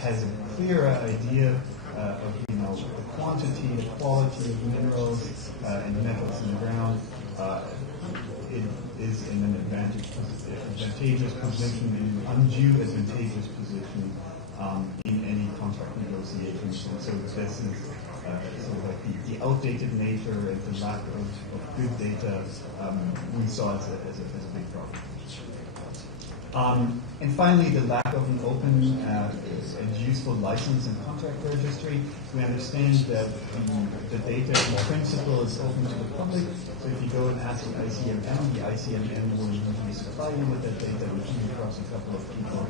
has a clearer idea of the quantity, the quality of minerals and metals in the ground, it is in an advantageous position, in an undue advantageous position in any contract negotiations. And so this is sort of like the outdated nature and the lack of good data we saw as a big problem. And finally, the lack of an open and useful license and contract registry. We understand that the data in principle is open to the public. So if you go and ask the ICMM will usually supply you with that data. We came across a couple of people,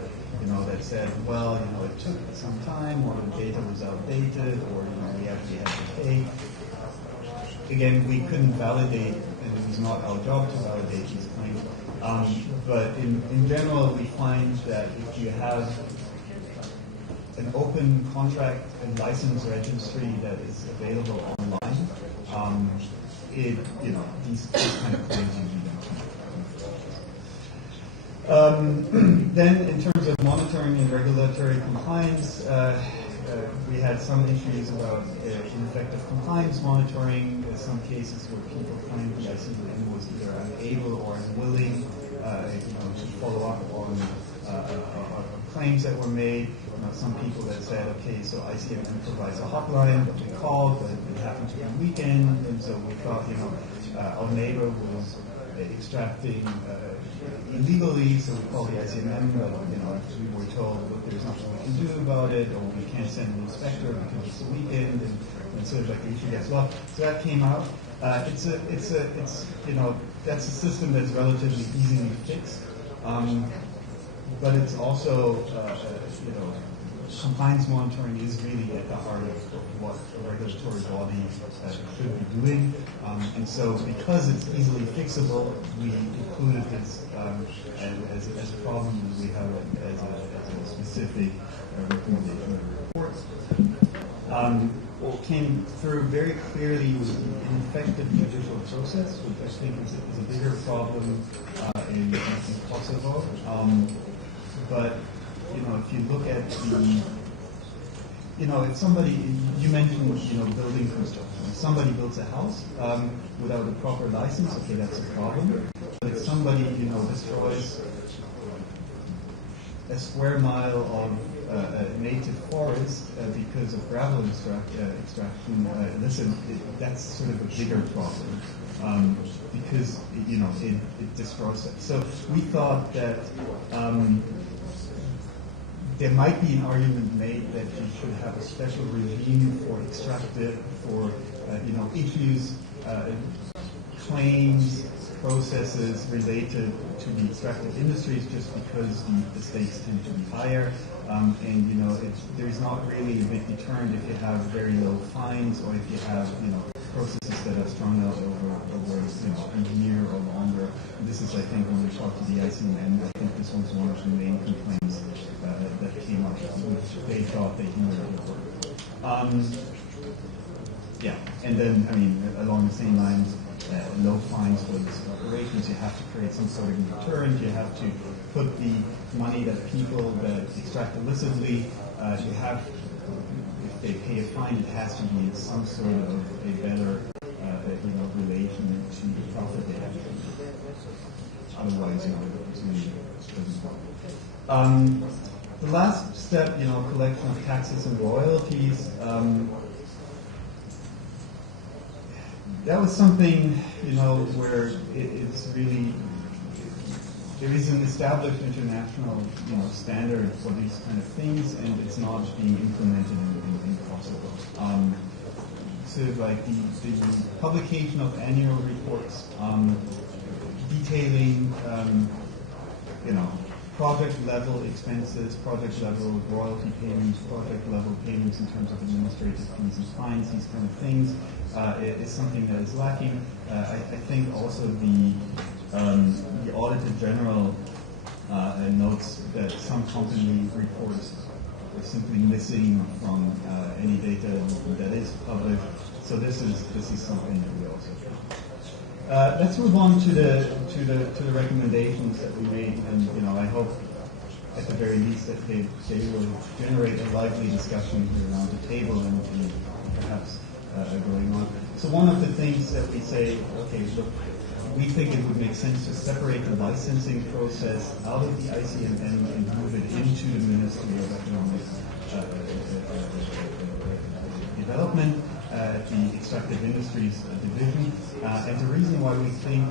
that said, well, it took some time, or the data was outdated, or we actually had to pay. Again, we couldn't validate, and it was not our job to validate these claims. But in general, we find that if you have an open contract and license registry that is available online, these kind of claims usually don't. Then, in terms of monitoring and regulatory compliance, we had some issues about ineffective compliance monitoring. In some cases where people claimed the ICMM was either unable or unwilling to follow up on claims that were made. Some people that said, okay, so ICMM provides a hotline, but we called, but it happened to be a weekend, and so we thought, our neighbor was extracting illegally, so we called the ICMM, but we were told, look, there's nothing we can do about it, or we can't send an inspector because it's a weekend, and sort of like the issue gets lost. So that came out. That's a system that's relatively easily fixed, but it's also, compliance monitoring is really at the heart of what a regulatory body should be doing. And so because it's easily fixable, we included this as a problem, and we have it as a specific recommendation in the report. came through very clearly with an effective judicial process, which I think is a bigger problem in Kosovo. But if you look at the, if somebody, you mentioned, building construction. If somebody builds a house without a proper license, okay, that's a problem. But if somebody, destroys a square mile of native forest because of gravel extraction, that's sort of a bigger problem because it destroys it. So we thought that there might be an argument made that you should have a special regime for issues, claims, processes related to the extractive industries, just because the stakes tend to be higher, there's not really a big deterrent if you have very low fines or if you have processes that are strung out over a year or longer. And this is, I think, when we talked to the ICMN, I think this was one of the main complaints that came up, which they thought they knew and then, along the same lines, low fines for these operations. You have to create some sort of deterrent. You have to put the money that people that extract illicitly, if they pay a fine, it has to be in some sort of a better, relation to the profit they have to make. Otherwise, it really doesn't work. The last step, collection of taxes and royalties. That was something, where it's really, there is an established international, standard for these kind of things, and it's not being implemented in Kosovo. So like the publication of annual reports detailing, project-level expenses, project-level royalty payments, project-level payments in terms of administrative fees and fines, these kind of things, is something that is lacking. I think also the Auditor General notes that some company reports are simply missing from any data that is published. So this is something that we also do. Let's move on to the recommendations that we made, and I hope at the very least that they will generate a lively discussion here around the table and perhaps going on. So one of the things that we say, okay, look, we think it would make sense to separate the licensing process out of the ICMM and move it into the Ministry of Economic Development, the Extractive Industries Division. And the reason why we think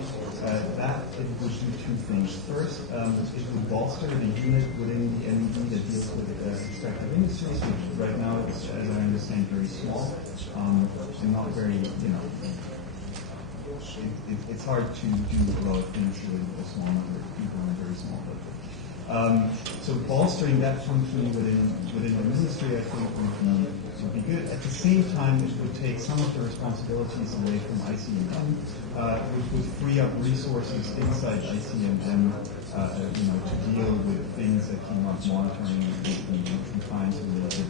that it would do two things. First, it would bolster the unit within the MED that deals with extractive industries, which right now is, as I understand, very small and not very, it's hard to do a lot of things with a small number of people and a very small budget. So bolstering that function within the ministry, I think, would be good. At the same time, it would take some of the responsibilities away from ICMM, which would free up resources inside ICMM, to deal with things that came up, monitoring and compliance related,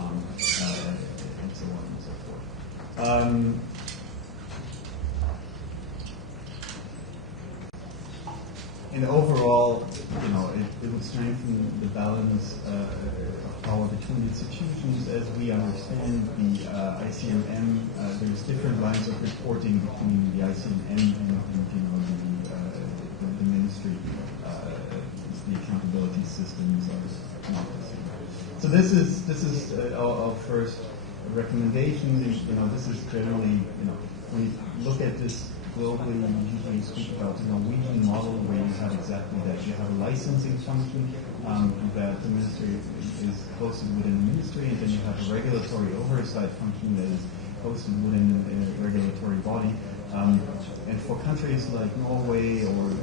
and so on and so forth. And overall, it would strengthen the balance of power between institutions. As we understand the ICMM, there's different lines of reporting between the ICMM and the ministry. The accountability systems are not the same. So this is our first recommendation. This is generally, when you look at this globally, we usually speak about the Norwegian model, where you have exactly that. You have a licensing function that the ministry is hosted within the ministry, and then you have a regulatory oversight function that is hosted within a regulatory body. And for countries like Norway or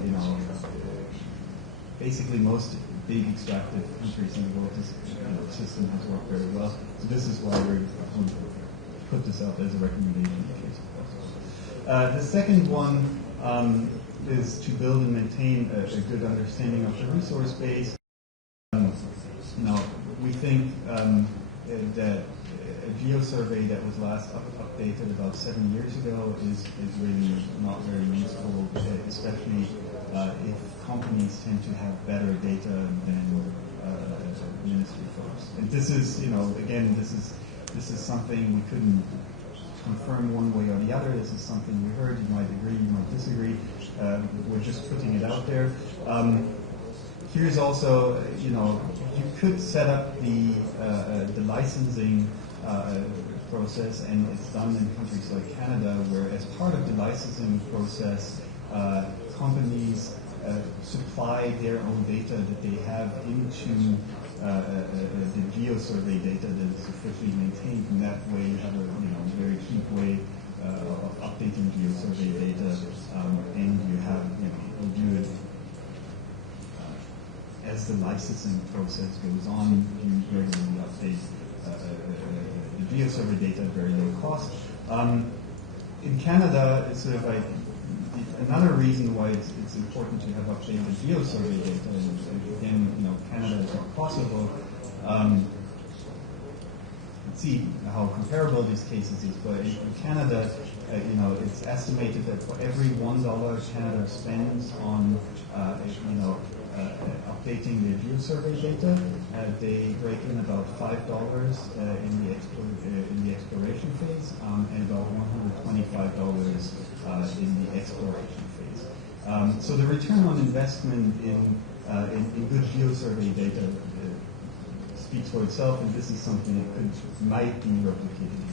basically most big extractive countries in the world, this system has worked very well. So this is why we're going to put this out as a recommendation in case of possible. The second one is to build and maintain a good understanding of the resource base. We think that a geo-survey that was last updated about 7 years ago is really not very useful, especially if companies tend to have better data than ministry folks. And this is, again, this is something we couldn't confirm one way or the other. This is something we heard. You might agree, you might disagree. We're just putting it out there. Here's also, you could set up the licensing process, and it's done in countries like Canada, where as part of the licensing process, companies supply their own data that they have into the geo-survey data that is officially maintained. In that way, you have a very cheap way of updating geo-survey data, and you have you do it as the licensing process goes on. You regularly update the geo-survey data at very low cost. In Canada, it's sort of like another reason why it's important to have updated geo-survey data. And again, Canada is not Kosovo. Let's see how comparable these cases is. But in Canada, it's estimated that for every $1 Canada spends on, updating their geo-survey data, they rake in about $5 in the exploration phase, and about $125 in the exploration phase. So the return on investment in good geo-survey data speaks for itself, and this is something that might be replicated.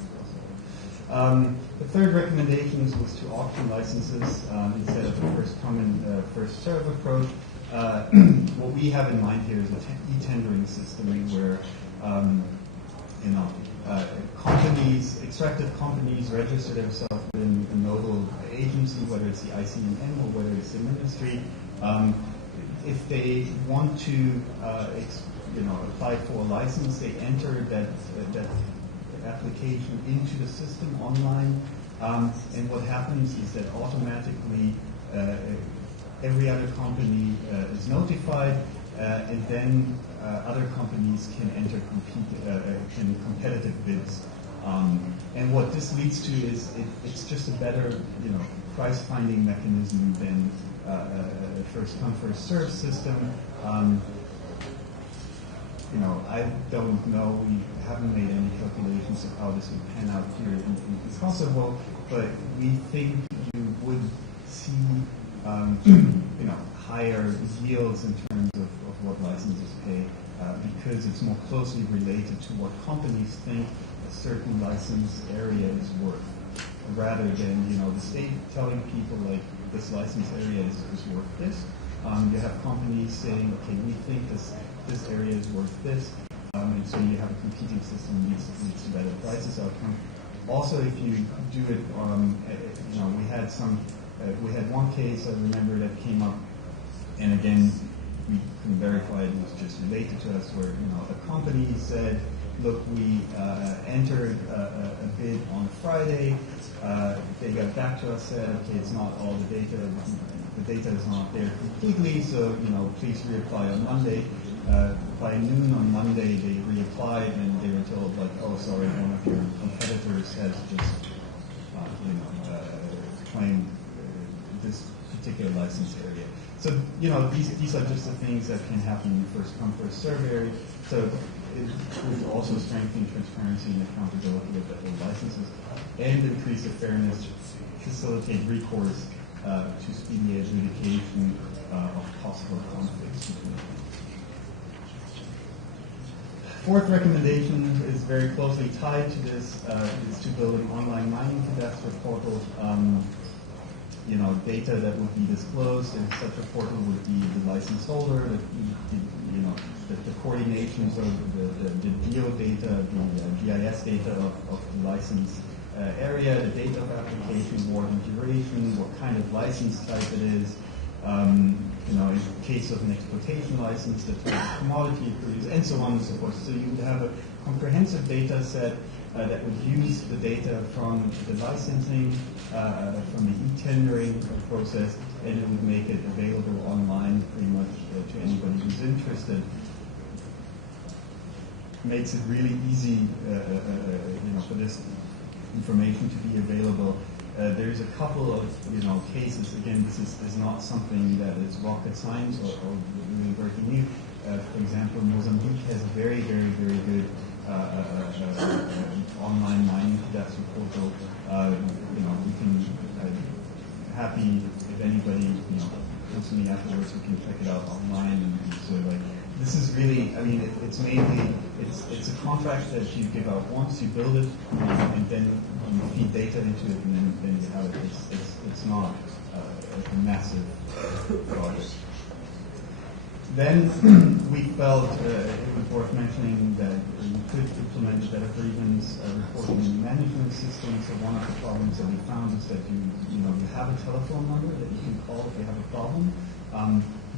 The third recommendation was to auction licenses instead of the first come and first serve approach. What we have in mind here is an e-tendering system where companies, extractive companies, register themselves in a nodal agency, whether it's the ICMM or whether it's the ministry. If they want to apply for a license, they enter that application into the system online, and what happens is that automatically every other company is notified, and then other companies can enter competitive bids. And what this leads to is it's just a better price finding mechanism than a first come first serve system. I don't know. We haven't made any calculations of how this would pan out here in Kosovo, but we think you would see higher yields in terms of what licenses pay, because it's more closely related to what companies think a certain license area is worth, rather than the state telling people like this license area is worth this. You have companies saying, okay, we think this area is worth this, and so you have a competing system leads to better prices outcome. Also, if you do it, we had one case I remember that came up, and again, we couldn't verify it was just related to us, where a company said, look, we entered a bid on Friday. They got back to us, said, okay, it's not all the data. The data is not there completely, so please reapply on Monday. By noon on Monday, they reapplied, and they were told, like, oh, sorry, one of your competitors has just claimed this particular license area. So these are just the things that can happen in the first come first serve area. So it would also strengthen transparency and accountability of the licenses, and increase the fairness, facilitate recourse to speedy adjudication of possible conflicts. Fourth recommendation is very closely tied to this, is to build an online mining cadastre portal. Data that would be disclosed in such a portal would be the license holder, the coordinations of the geo data, the GIS data of the license area, the date of application, warranty duration, what kind of license type it is. In case of an exploitation license, the type of commodity it produces, and so on and so forth. So you would have a comprehensive data set that would use the data from the licensing, from the e-tendering process, and it would make it available online pretty much to anybody who's interested. makes it really easy, for this information to be available. There's a couple of cases. Again, this is not something that is rocket science or really very new. For example, Mozambique has a very, very, very good online mining cadastre portal. We can happy if anybody comes to me afterwards, we can check it out online. And so this is really, it's mainly it's a contract that you give out once, you build it, and then you feed data into it, and then you have it. It's not a massive project. Then we felt it was worth mentioning that we could implement better grievance reporting and management systems. So one of the problems that we found is that you have a telephone number that you can call if you have a problem,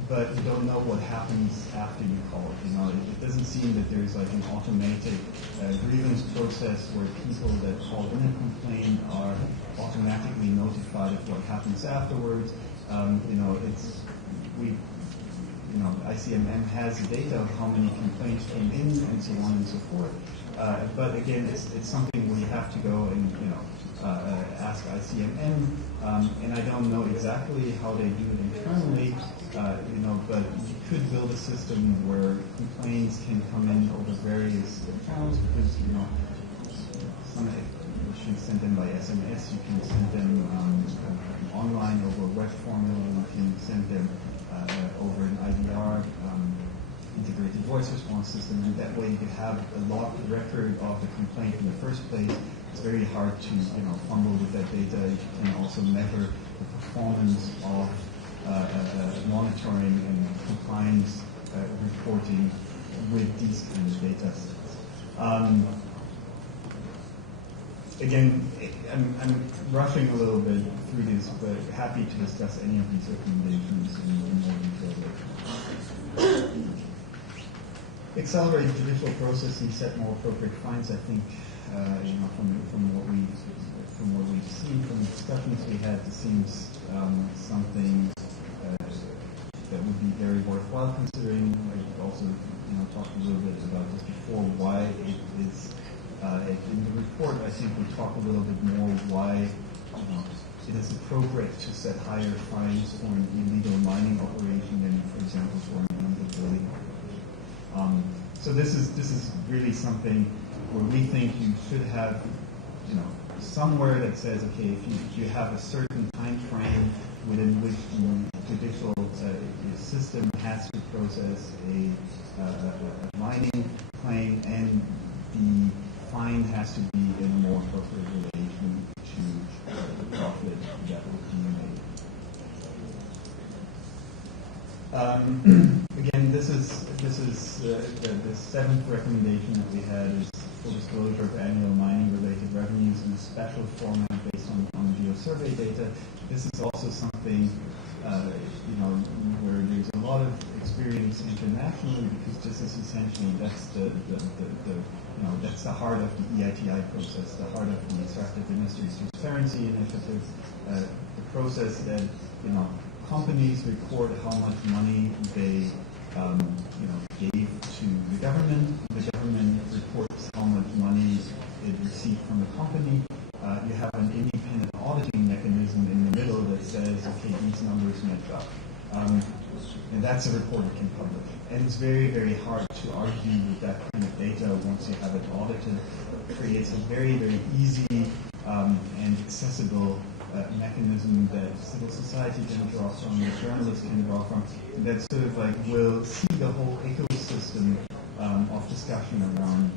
but you don't know what happens after you call it. It doesn't seem that there's like an automated grievance process where people that call in a complaint are automatically notified of what happens afterwards. ICMM has the data of how many complaints came in and so on and so forth. But again, it's something where you have to go and ask ICMM, and I don't know exactly how they do it internally, but you could build a system where complaints can come in over various channels, because some you can send them by SMS, you can send them online over a web formula, you can send them over an IVR, integrated voice response system, and that way you have a logged record of the complaint in the first place. It's very hard to fumble with that data. You can also measure the performance of monitoring and compliance reporting with these kind of data sets. Again, I'm rushing a little bit through this, but happy to discuss any of these recommendations in more detail later. Accelerate judicial process and set more appropriate fines. I think, from what we've seen from the discussions we had, this seems something that would be very worthwhile considering. I also, talked a little bit about this before, why it is. In the report, I think we talk a little bit more why it is appropriate to set higher fines for an illegal mining operation than, for example, for an illegal building operation. So this is really something where we think you should have, somewhere that says, okay, if you have a certain time frame within which the judicial system has to process a mining claim, and the fine has to be in a more appropriate relation to the profit that will be made. Again, this is the seventh recommendation that we had is full disclosure of annual mining-related revenues in a special format based on geo-survey data. This is also something where there's a lot of experience internationally, because this is essentially that's the heart of the EITI process, the heart of the Extractive Industries Transparency Initiative, the process that companies report how much money they gave to the government. The government reports how much money it received from the company. You have an independent auditing mechanism in the middle that says, okay, these numbers match up. And that's a report you can publish. And it's very, very hard to argue with that kind of data once you have it audited. It creates a very, very easy and accessible mechanism that civil society can draw from, that journalists can draw from, that sort of will see the whole ecosystem of discussion around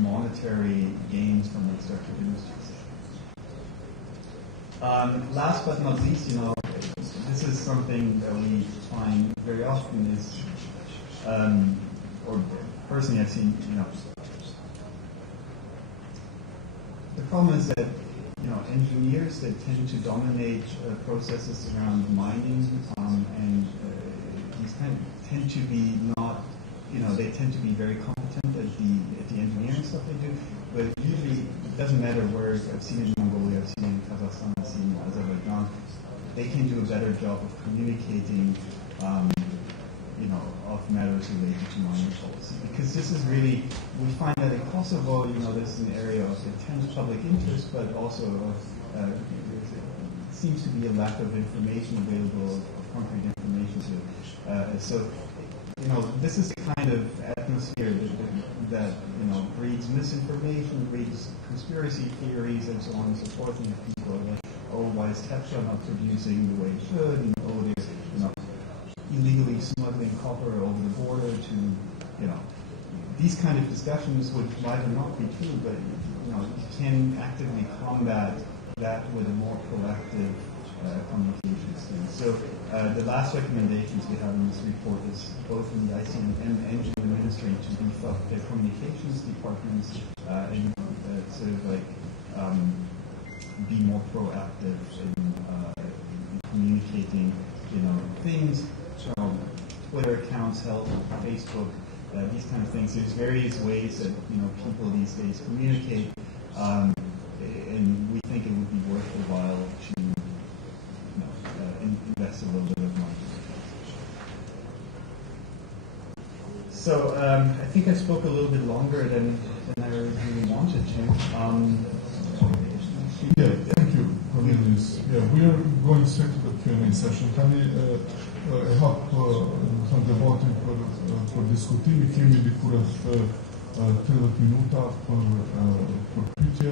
monetary gains from the extractive industries. Last but not least, this is something that we find very often is, or personally I've seen, the problem is that engineers that tend to dominate processes around mining and these tend to be not, they tend to be very competent at the engineering stuff they do, but usually it doesn't matter where. I've seen it in Mongolia, I've seen it in Kazakhstan, I've seen it in Azerbaijan. They can do a better job of communicating, of matters related to mining policy. Because this is really, we find that in Kosovo, this is an area of intense public interest, but also of, seems to be a lack of information available, of concrete information. So, this is the kind of atmosphere that breeds misinformation, breeds conspiracy theories, and so on and so forth. And people are like, oh, why is Tepcha not producing the way it should? And oh, there's illegally smuggling copper over the border to, these kind of discussions would either not be true, but you can actively combat that with a more proactive communication stance. So the last recommendations we have in this report is both in the ICMM and in the ministry to beef up their communications departments and sort of like be more proactive in communicating, things, Twitter accounts, help, Facebook, these kind of things. There's various ways that people these days communicate, and we think it would be worth a while to invest a little bit of money. So I think I spoke a little bit longer than I really wanted to. Yeah, thank you, Cornelius. Yeah, we are going straight to the Q&A session. Can we help some debatin për diskutimi? Kemi dikur 30 minuta për pyetje.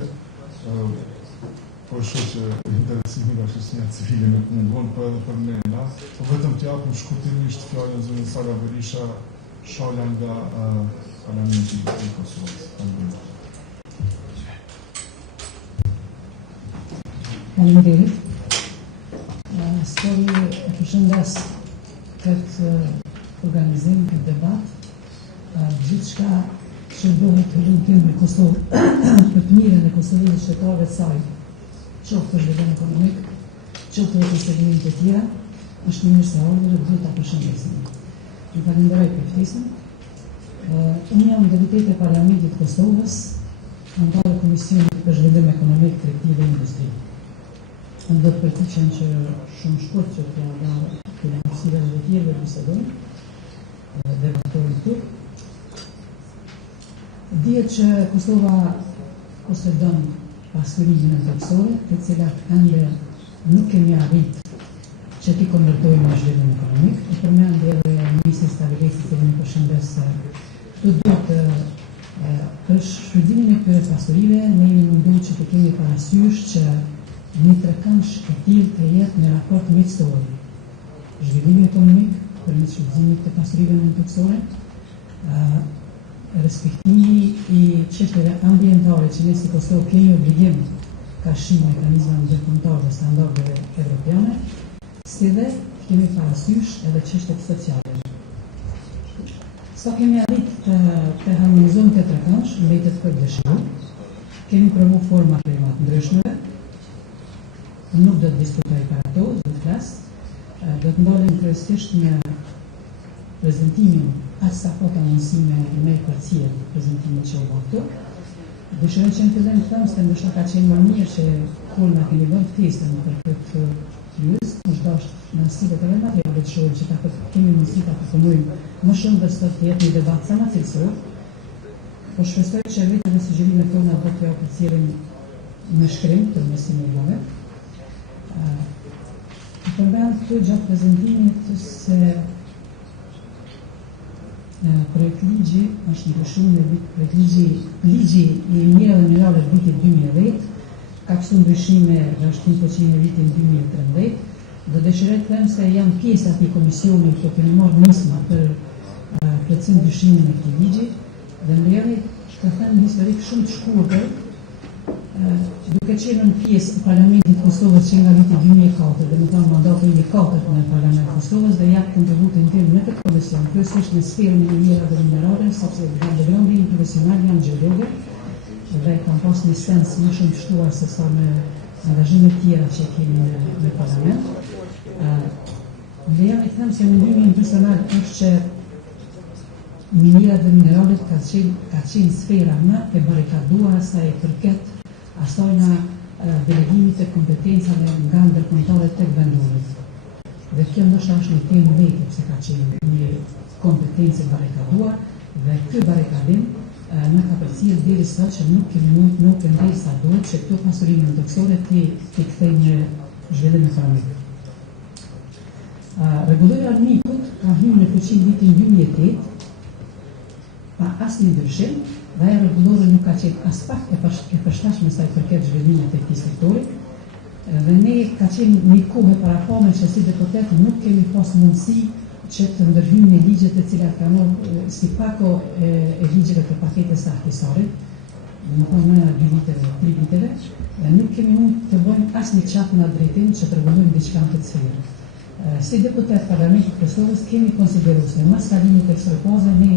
Po shoh që interesimi nga shoqëria civile nuk mungon edhe për ne na. Po vetëm t'japim shkurtimisht fjalën zonës Sara Berisha, shala nga Parlamenti i Kosovës. Faleminderit. Skori e përshëndes këtë organizim, këtë debat. Gjithçka që bëhet të lutem në Kosovë për të mirën e Kosovës dhe shtetërorëve të saj, qoftë për zhvillim ekonomik, qoftë për segmente të tjera, është mirë se ardhur dhe duhet ta përshëndesim. Ju falenderoj për ftesën. Unë jam deputete e Parlamentit të Kosovës, anëtare e Komisionit për Zhvillim Ekonomik, Tregti dhe Industri. Unë do të përpiqem që shumë shkurt që t'ja dha hapësirë dhe tjerëve bisedojnë, debatojnë këtu. Dihet që Kosova posedon pasurinë ndërkombëtare, të cilat ende nuk kemi arritur që t'i konvertojmë në zhvillim ekonomik. E përmend edhe Ministri Stabiliteti, që më përshëndes se këtu duhet për shpërndimin e këtyre pasurive ne jemi munduar që të kemi parasysh që një trekëndsh e tillë të jetë në raport mjekësor. Zhvillimi ekonomik përmes shfrytëzimit të pasurive ndërkombëtare, respektimi i çështjeve ambientale që ne si Kosovë kemi obligim ka shi mekanizma ndërkombëtar dhe standardeve evropiane, si dhe kemi parasysh edhe çështjet sociale. Sa kemi arritë të harmonizojmë të trekëndsh, mbetet për dëshirë. Kemi provu forma të ndryshme. Nuk do të diskutoj për ato, do të flas. Do të ndalem kryesisht me prezentimin aq sa po ka mundësi me email përcjell prezentimin që u bë këtu. Dëshiroj që në fillim të them se ndoshta ka qenë më mirë që kur na keni vënë ftesën për këtë tryezë, është dashur në sidet e materialeve të shohim që ta kemi mundësi ta përfundojmë më shumë dhe sot të jetë një debat sa më cilësor. Po shpresoj që vetëm me sugjerimet tona do t'ja përcjellim në shkrim përmes emailave. Përmend këtu gjatë prezantimit se projekt ligji është ndryshuar në ligji i minjerave dhe mineraleve të vitit 2010, ka pasur ndryshime dhe është fuqishim në vitin 2013. Do dëshiroj të them se jam pjesë atij komisioni që kemi marrë nisma për plotësim ndryshimin e këtij ligji dhe më jeni të them një histori shumë të shkurtër. Duke qenë në pjesë e Parlamentit të Kosovës që nga viti 2004, dhe më thonë mandatin e 4 në Parlamentin e Kosovës dhe jap kontributin tim në këtë komision, kryesisht në sferën e minjerave dhe mineraleve, sepse backgroundi im profesional jam gjeolog dhe kam pas një sens më shumë të shtuar se sa me angazhime tjera që kemi në Parlament. Dhe jam i them se mendimi im personal është që minjerat dhe mineralet ka qenë sfera më e barrikaduar sa i përket asajna delegimit të kompetencave nga ndërkombëtarët tek vendoret. Dhe kjo ndoshta është një temë vetë pse ka qenë një kompetencë barrikaduar dhe ky barrikadim në ka përcjell deri sot që nuk kemi mund nuk e ndej sa duhet që këto pasurinë ndoksore ti kthejnë në zhvillim ekonomik. Rregullimi armikut ka hyrë në fuqi vitin 2008 pa asnjë ndryshim dhe ajo rregullore nuk ka qenë as pak e përshtatshme sa i përket zhvillimit të këtij sektori. Dhe ne ka qenë një kohë parafame që si deputet nuk kemi pas mundësi që të ndërhyjmë në ligjet të cilat kanë si pako e ligjeve të paketës së artisarit, në 2 viteve, 3 viteve, dhe nuk kemi mund të bëjmë asnjë çap në drejtim që të rregullojmë diçka të tillë. Si deputet Parlamentit të Kosovës kemi konsideruar se mas kalimit të kësaj faze ne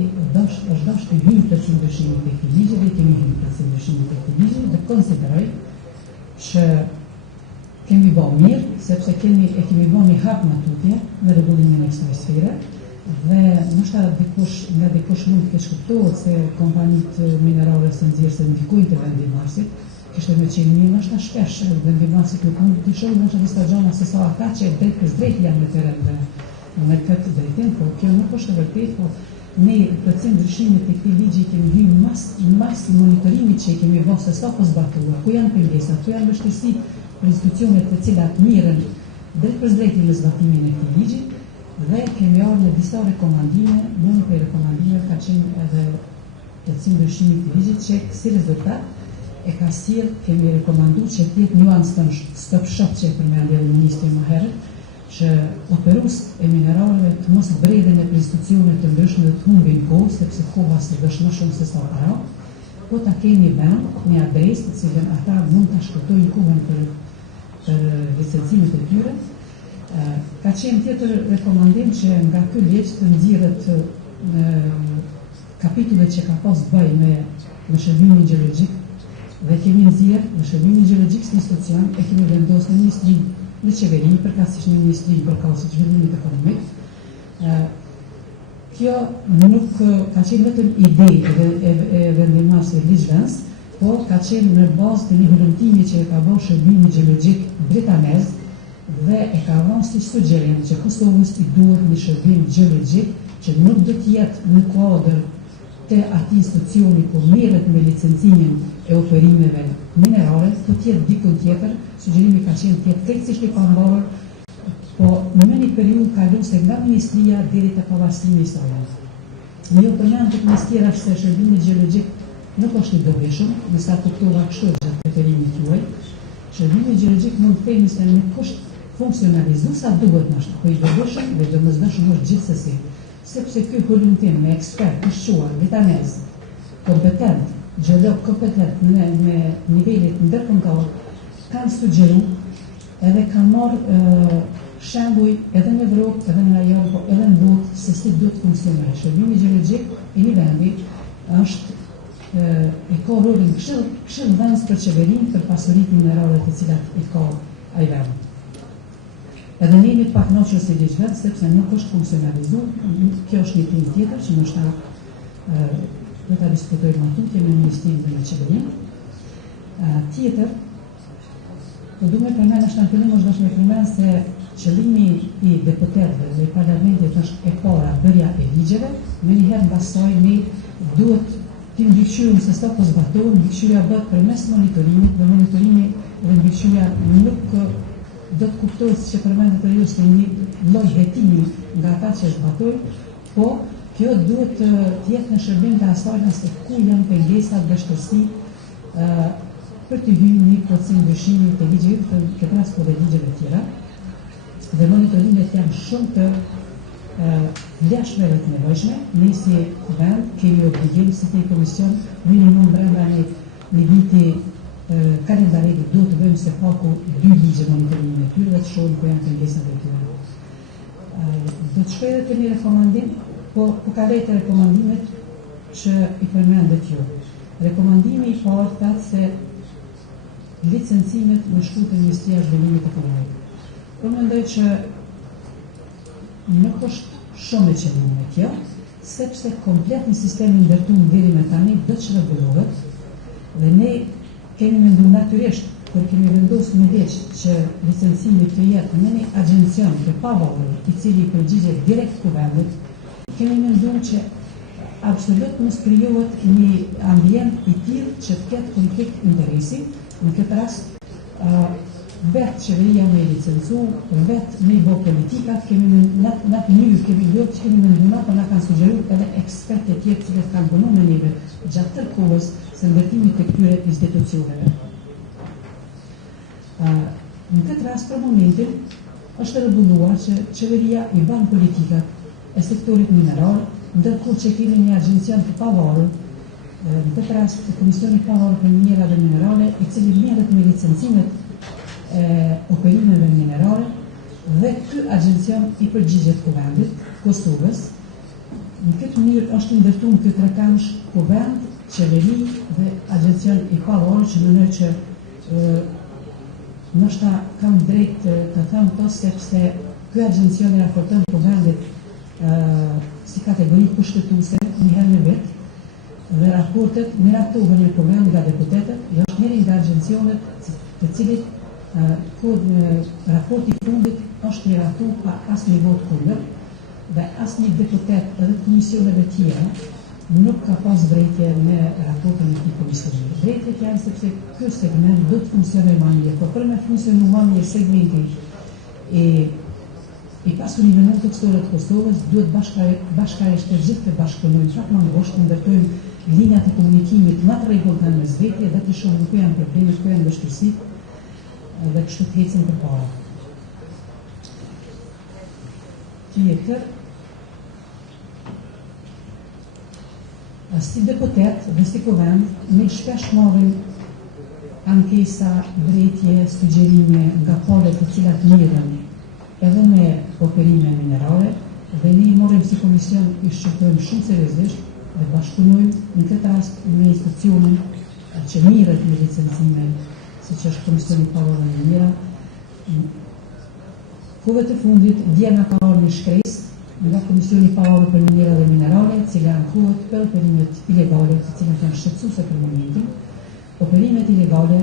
është dashur të hyjmë të ndryshimit të këtij ligji dhe kemi hyrë të ndryshimit të këtij ligji dhe konsideroj që kemi bërë mirë, sepse kemi bërë një hap në tutje në rregullimin e kësaj sfere dhe ndoshta nga dikush mund të keq kuptohet se kompanitë minerale së nxjerrëse ndikojnë te vendi i Marsit. Kishte më qenë mirë ndoshta shpesh vendi i Marsit nuk mund të shohë ndoshta disa gjëra se sa ata që drejt janë në teren dhe në këtë drejtim, por kjo nuk është e vërtetë, por ne përcim ndryshimit të këtij ligji kemi hyrë mas monitorimit që kemi bërë se sa po zbatuar, ku janë pengesat, ku janë vështirësitë për institucionet të cilat mirën drejt për drejti në zbatimin e këtij ligji dhe kemi ardhur në disa rekomandime, një prej rekomandimeve ka qenë edhe përcim ndryshimit të ligjit që si rezultat e ka sjell kemi rekomanduar që të jetë nuancë stop shop që përmendë ministri më herët që operuesit e mineraleve të mos bredhen në institucione të ndryshme dhe të humbin kohë sepse koha së është më shumë se sa para, po ta kemi vend, një adresë të cilën ata mund ta shkurtojnë kohën për licencimet e tyre. Ka qenë tjetër rekomandim që nga ky ligj të nxjerret kapitullet që ka pas të bëjë me shërbimin gjeologjik dhe kemi nxjerrë në shërbimin gjeologjik si institucion e kemi vendosur në ministrinë në qeveri, përkatësisht në ministrinë për të zhvillimit ekonomik. Kjo nuk ka qenë vetëm ide e vendimarrjes së ligjvendës, por ka qenë në bazë të një hulumtimi që e ka bërë shërbimi gjeologjik britanez dhe e ka dhënë si sugjerim që Kosovës i duhet një shërbim gjeologjik që nuk do të jetë në kuadër të atij institucioni ku merret me licencimin e operimeve minerale, do të jetë diku tjetër. Sugjerimi ka qenë të jetë teknisht i pambarur, po në një periudhë kalose nga ministria deri te pavarësimi i saj. Një opinion të ministriave se shërbimi gjeologjik nuk është i dobishëm, në sa kuptova kështu gjatë referimit tuaj. Shërbimi gjeologjik mund të themi se nuk është funksionalizuar sa duhet nështë, po i dobishëm dhe domosdoshëm është gjithsesi, sepse ky hulumtim me ekspert të shquar britanez, kompetent, gjeolog kompetent në nivelit ndërkombëtar, kanë sugjeruar edhe kanë marrë shembuj edhe në Evropë, edhe në rajon, po edhe në botë se si duhet funksionojë. Shërbimi gjeologjik i një vendi është e ka rolin këshillvënës për qeverinë për pasuritë minerale të cilat i ka ai vend. Edhe ne jemi pak noqur si ligjvend sepse nuk është funksionalizuar. Kjo është një temë tjetër që ndoshta do ta diskutojmë më tutje me ministrinë dhe me qeverinë. Tjetër, po duhet të përmend ashtu në fillim është dashur të përmend se qëllimi i deputetëve dhe i parlamentit është e para bërja e ligjeve, menjëherë mbasoj ne duhet të mbikëqyrojmë se sa po zbatohen, mbikëqyrja bëhet përmes monitorimit dhe monitorimi dhe mbikëqyrja nuk do të kuptohet që përmendet për ju se një lloj hetimi nga ata që zbatojnë, po kjo duhet të jetë në shërbim të asaj se ku janë pengesat dhe vështirësi për të hyrë një proces ndryshimi të ligjit, të këtë rast po dhe ligjeve tjera. Dhe monitorimet janë shumë të lashme dhe të nevojshme. Ne si vend kemi obligim si të komision minimum brenda një viti kalendarit duhet të bëjmë se paku 2 ligje monitorimin e tyre dhe të shohim ku janë pengesat e tyre. Do të shkoj edhe të një rekomandim, po ka vetë rekomandimet që i përmendet ju. Rekomandimi i parë thotë se licencimet në shkruajtjen e Ministrisë së Zhvillimit Ekonomik. Unë mendoj që nuk është shumë e qëllime kjo, sepse komplet një sistemi ndërtuar deri më tani do të çrregullohet dhe ne kemi menduar natyrisht kur kemi vendosur një ligj që licencimi të jetë në një agjencion të pavarur i cili përgjigjet direkt kuvendit, kemi menduar që absolut mos krijohet një ambient I tillë që të ketë konflikt interesi. Në këtë rast, vetë qeveria me licencu, vetë me bo politikat, kemi në atë mënyrë kemi gjort që kemi menduar, por na kanë sugjeruar edhe ekspertë të tjerë që kanë punuar me neve gjatë të kohës së ndërtimit të këtyre institucioneve. Në këtë rast për momentin është rregulluar që qeveria I ban politikat e sektorit mineral, ndërkohë që kemi një agjencion të pavarur, në këtë rast Komisioni Pavarur për Minera dhe Minerale, I cili merret me licencimet operimeve minerale dhe ky agjencion I përgjigjet kuvendit Kosovës. Në këtë mënyrë është ndërtuar ky trekamsh kuvend, qeveri dhe agjencion I pavarur që mënyrë që ndoshta kam drejt të them to sepse ky agjencion I raporton kuvendit si kategori kushtetuese një herë në vit dhe raportet miratohen në program nga deputetët, dhe është njëri nga agjencionet të cilit raporti I fundit është miratuar pa asnjë vot kundër dhe asnjë deputet edhe komisioneve tjera nuk ka pas drejtje në raportin e këtij komisioni. Drejtjet janë sepse ky segment do të funksionojë më mirë, por për me funksionuar më mirë segmenti I pasurive në tekstore të Kosovës duhet bashkërisht të gjithë të bashkëpunojmë pak më ngushtë të ndërtojmë linjat e komunikimit më të rregullta mes vete dhe të shohim ku janë problemet, ku janë vështirësitë dhe kështu të ecim përpara. Tjetër, si deputet dhe si kuvend, ne shpesh marrim ankesa, drejtje, sugjerime nga palët të cilat mirën edhe me operime minerale dhe ne I morëm si komision I shqyrtojmë shumë seriozisht dhe bashkëpunojmë në këtë rast me institucionin që mirët me licencime, siç është Komisioni I Pavarur në Minera. Kohëve të fundit djena ka ardhur një shkresë nga Komisioni I Pavarur për Minera dhe Minerale, cila ankohet për operimet ilegale, të cilat janë shqetësuese për momentin. Operimet ilegale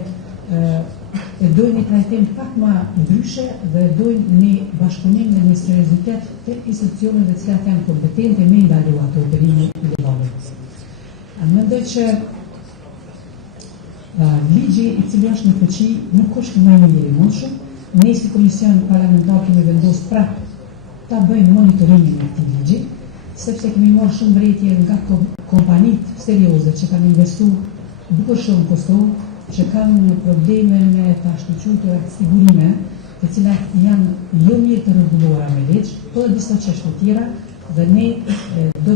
e dojnë një trajtim pak më ndryshe dhe dojnë një bashkëpunim dhe një seriozitet të institucioneve të cilat janë kompetente me ndalu ato operime ilegale. Mendoj që ligji I cili është në fuqi nuk është më I mundshëm. Ne si komision parlamentar kemi vendosur prapë ta bëjmë monitorimin e këtij ligji, sepse kemi marrë shumë drejtje nga kompanitë serioze që kanë investuar duke shumë në Kosovë, që kanë probleme me të ashtuqutura sigurime, të cilat janë jo mirë të rregulluara me ligj, por disa çështje tjera dhe ne do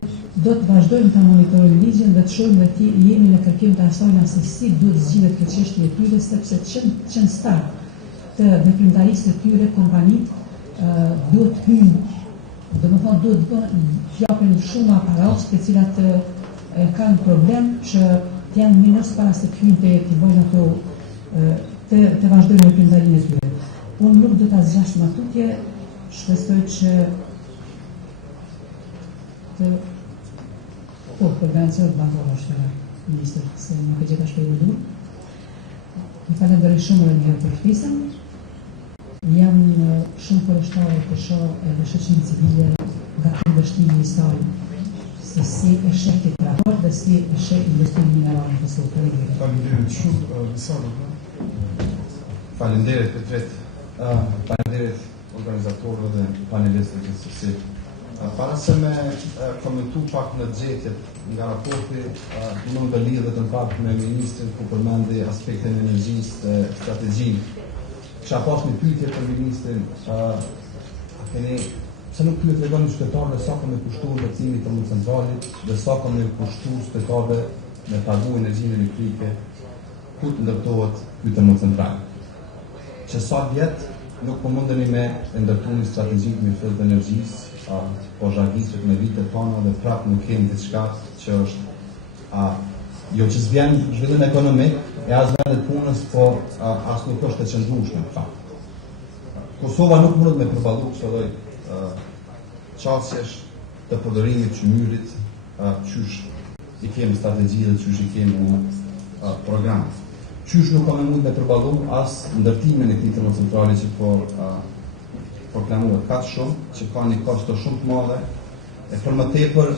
të vazhdojmë ta monitorojmë ligjin dhe të shohim dhe jemi në kërkim të asaj se si duhet zgjidhet kjo çështje e tyre, sepse që në start të veprimtarisë të tyre kompanitë duhet hyjnë, domethënë duhet të japin shumë aparat të cilat kanë problem që janë minus para se të hyjnë të bëjnë ato të vazhdojnë veprimtarinë e tyre. Unë nuk do ta zgjas më tutje, shpresoj që të përvencionet bankova është ministër, se nuk e gjeta shpejt. Më falenderoj shumë edhe një herë për ftesën. Jam shumë përreshtare të shoh edhe shoqërinë civile nga investimi I saj, se si e sheh këtë raport dhe si e sheh industrinë minerale në Kosovë. Faleminderit shumë, Zyra. Faleminderit Petret, faleminderit organizatorëve dhe panelistëve gjithsesi. Para se me komentu pak në Gjetjet nga raporti, mund të lidhet në pak me ministrin ku përmendi aspektin e energjisë dhe strategjinë. Kisha pas një pyetje për ministrin, se nuk pyet tregon qytetarëve sa kanë kushtuar ndërtimit të centralit dhe sa kanë kushtuar qytetarëve me pagu energjinë elektrike, ku të ndërtohet ky termocentral. Që sa vjet nuk po mundeni me ndërtuar një strategji me fyll të energjisë, po zhagjiset me vitet tona dhe prapë nuk kemi diçka që është jo që s'vjen zhvillim ekonomik e as vendet punës, por as nuk është e qëndrueshme në fakt. Kosova nuk mundet me përballu këto lloj qasjesh të përdorimit të çmyrit, qysh I kemi strategji dhe qysh I kemi në program. Qysh nuk kanë mund me përballu as ndërtimin e këtij termocentrali që proklamohet kaq shumë, që ka një kosto shumë të madhe E për më tepër,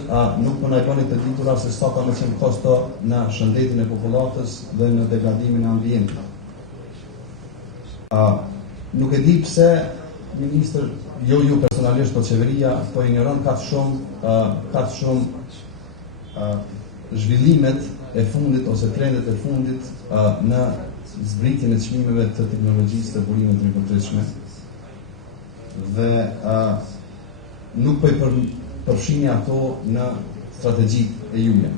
nuk më najboni të ditura se sa ka me qenë kosto në shëndetin e popullatës dhe në degradimin e ambientit. Nuk e di pse ministër, jo ju personalisht, po qeveria, po ignoron kaq shumë zhvillimet e fundit ose trendet e fundit në zbritjen e çmimeve të teknologjisë të burimit të ripërtëritshme. Dhe nuk po i përfshini ato në strategjitë e juaja.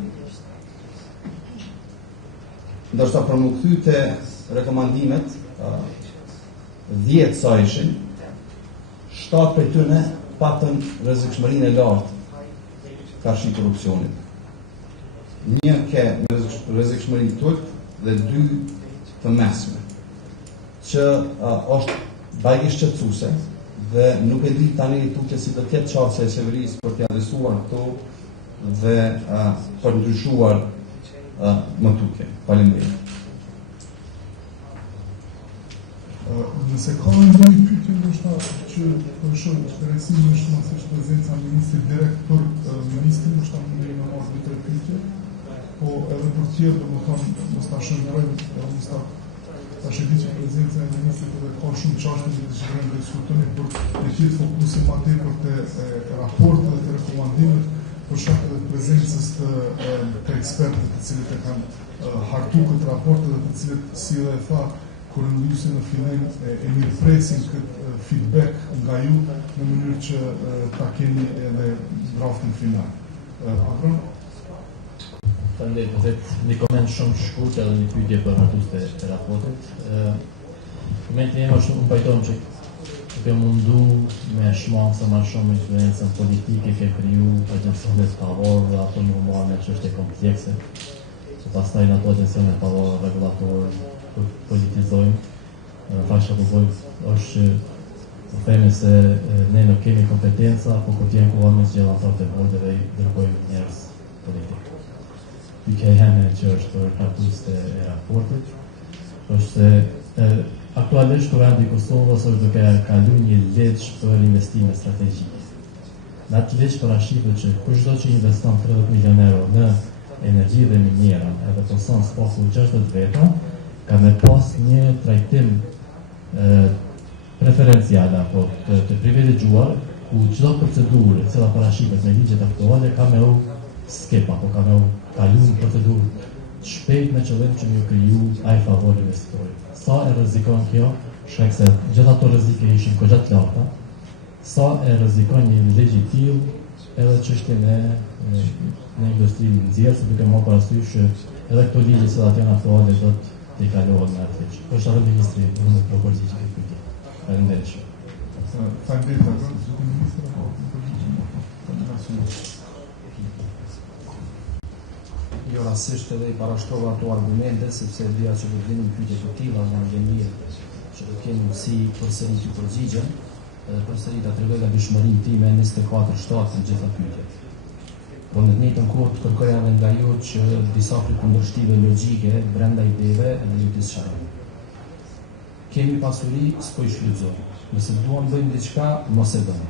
Ndoshta për më kthy te rekomandimet, 10 sa ishin, 7 prej tyre patën rrezikshmërinë e lartë karshi korrupsionit. Një ke rrezikshmëri të dhe 2 të mesme, që është bajkisht shqetësuese dhe nuk e di tani tutje si do të jetë çështja e qeverisë për t'i adresuar këto dhe për ndryshuar më tutje. Faleminderit. Nëse ka një pyetje ndoshta që për shumë Vlerësimi është mësisht prezenca ministrit direkt për ministrin, ndoshta mund të marrë dy tre pyetje, po edhe për tjerë domethënë mos ta shëndrojmë, mos ta shëndijë që prezenca e ministrit edhe ka shumë çështje që dëshirojmë të diskutojmë për të qenë fokusi më tepër te raporti dhe te rekomandimet për shkak të prezencës të ekspertëve të cilët e kanë hartuar këtë raport dhe të cilët si edhe tha kur ndyshin në fillim e mirëpresin këtë feedback nga ju në mënyrë që ta keni edhe draftin final. Faleminderit. Një koment shumë shkurt edhe një pyetje për hartues të raportit. Komenti im është unë pajtojmë që ke mundu me shmangë sa më shumë influencën politike ke kriju agjencionet pavor dhe ato në marrë me çështje komplekse. Që pastaj në ato agjencionet pavor regulatorë politizojmë. Fasha po bojmë është që themi se ne nuk kemi kompetenca, po kur t'jenë ku me zgjella të bordeve i dërgojmë njerëz politikë. Pyetja e heme që është për hartuesit e raportit është se aktualisht Kuvendi i Kosovës është duke kaluar një ligj për investime strategjike. Në atë ligj parashitet që kushdo që investon 30 milionë euro në energji dhe minjera edhe person spaku 60 veta, ka me pas një trajtim preferencial apo të privilegjuar ku çdo procedurë e cila parashitet me ligjet aktuale ka me u skep apo ka me u kalu në procedurë shpejt me qëllim që më kriju ai favor investitorit. Sa e rrezikon kjo, shkak se gjithë ato rrezike ishin goxha të larta. Sa e rrezikon një ligj i tillë edhe çështjen e industrinë nxjerrëse duke marrë parasysh edhe këto ligje që ato janë aktuale do të kalohen në atë. Po sa edhe ministri mund të proporcioni këtë pyetje. Faleminderit. Faleminderit. Jo rasisht edhe i parashtrova ato argumente, sepse dhja që do të vinë pyetje të tilla nga gjendjen që do kemi mundësi përsëri të përgjigjem, edhe përsëri ta tregoj gatishmërinë time 24/7 në gjitha pyetjet. Po në të njëjtën kohë të kërkoj edhe nga ju që disa kundërshtive logjike brenda ideve edhe ju të sqarojmë. Kemi pasuri, s'po i shfrytëzojmë. Nëse duam bëjmë diçka, mos e bëjmë.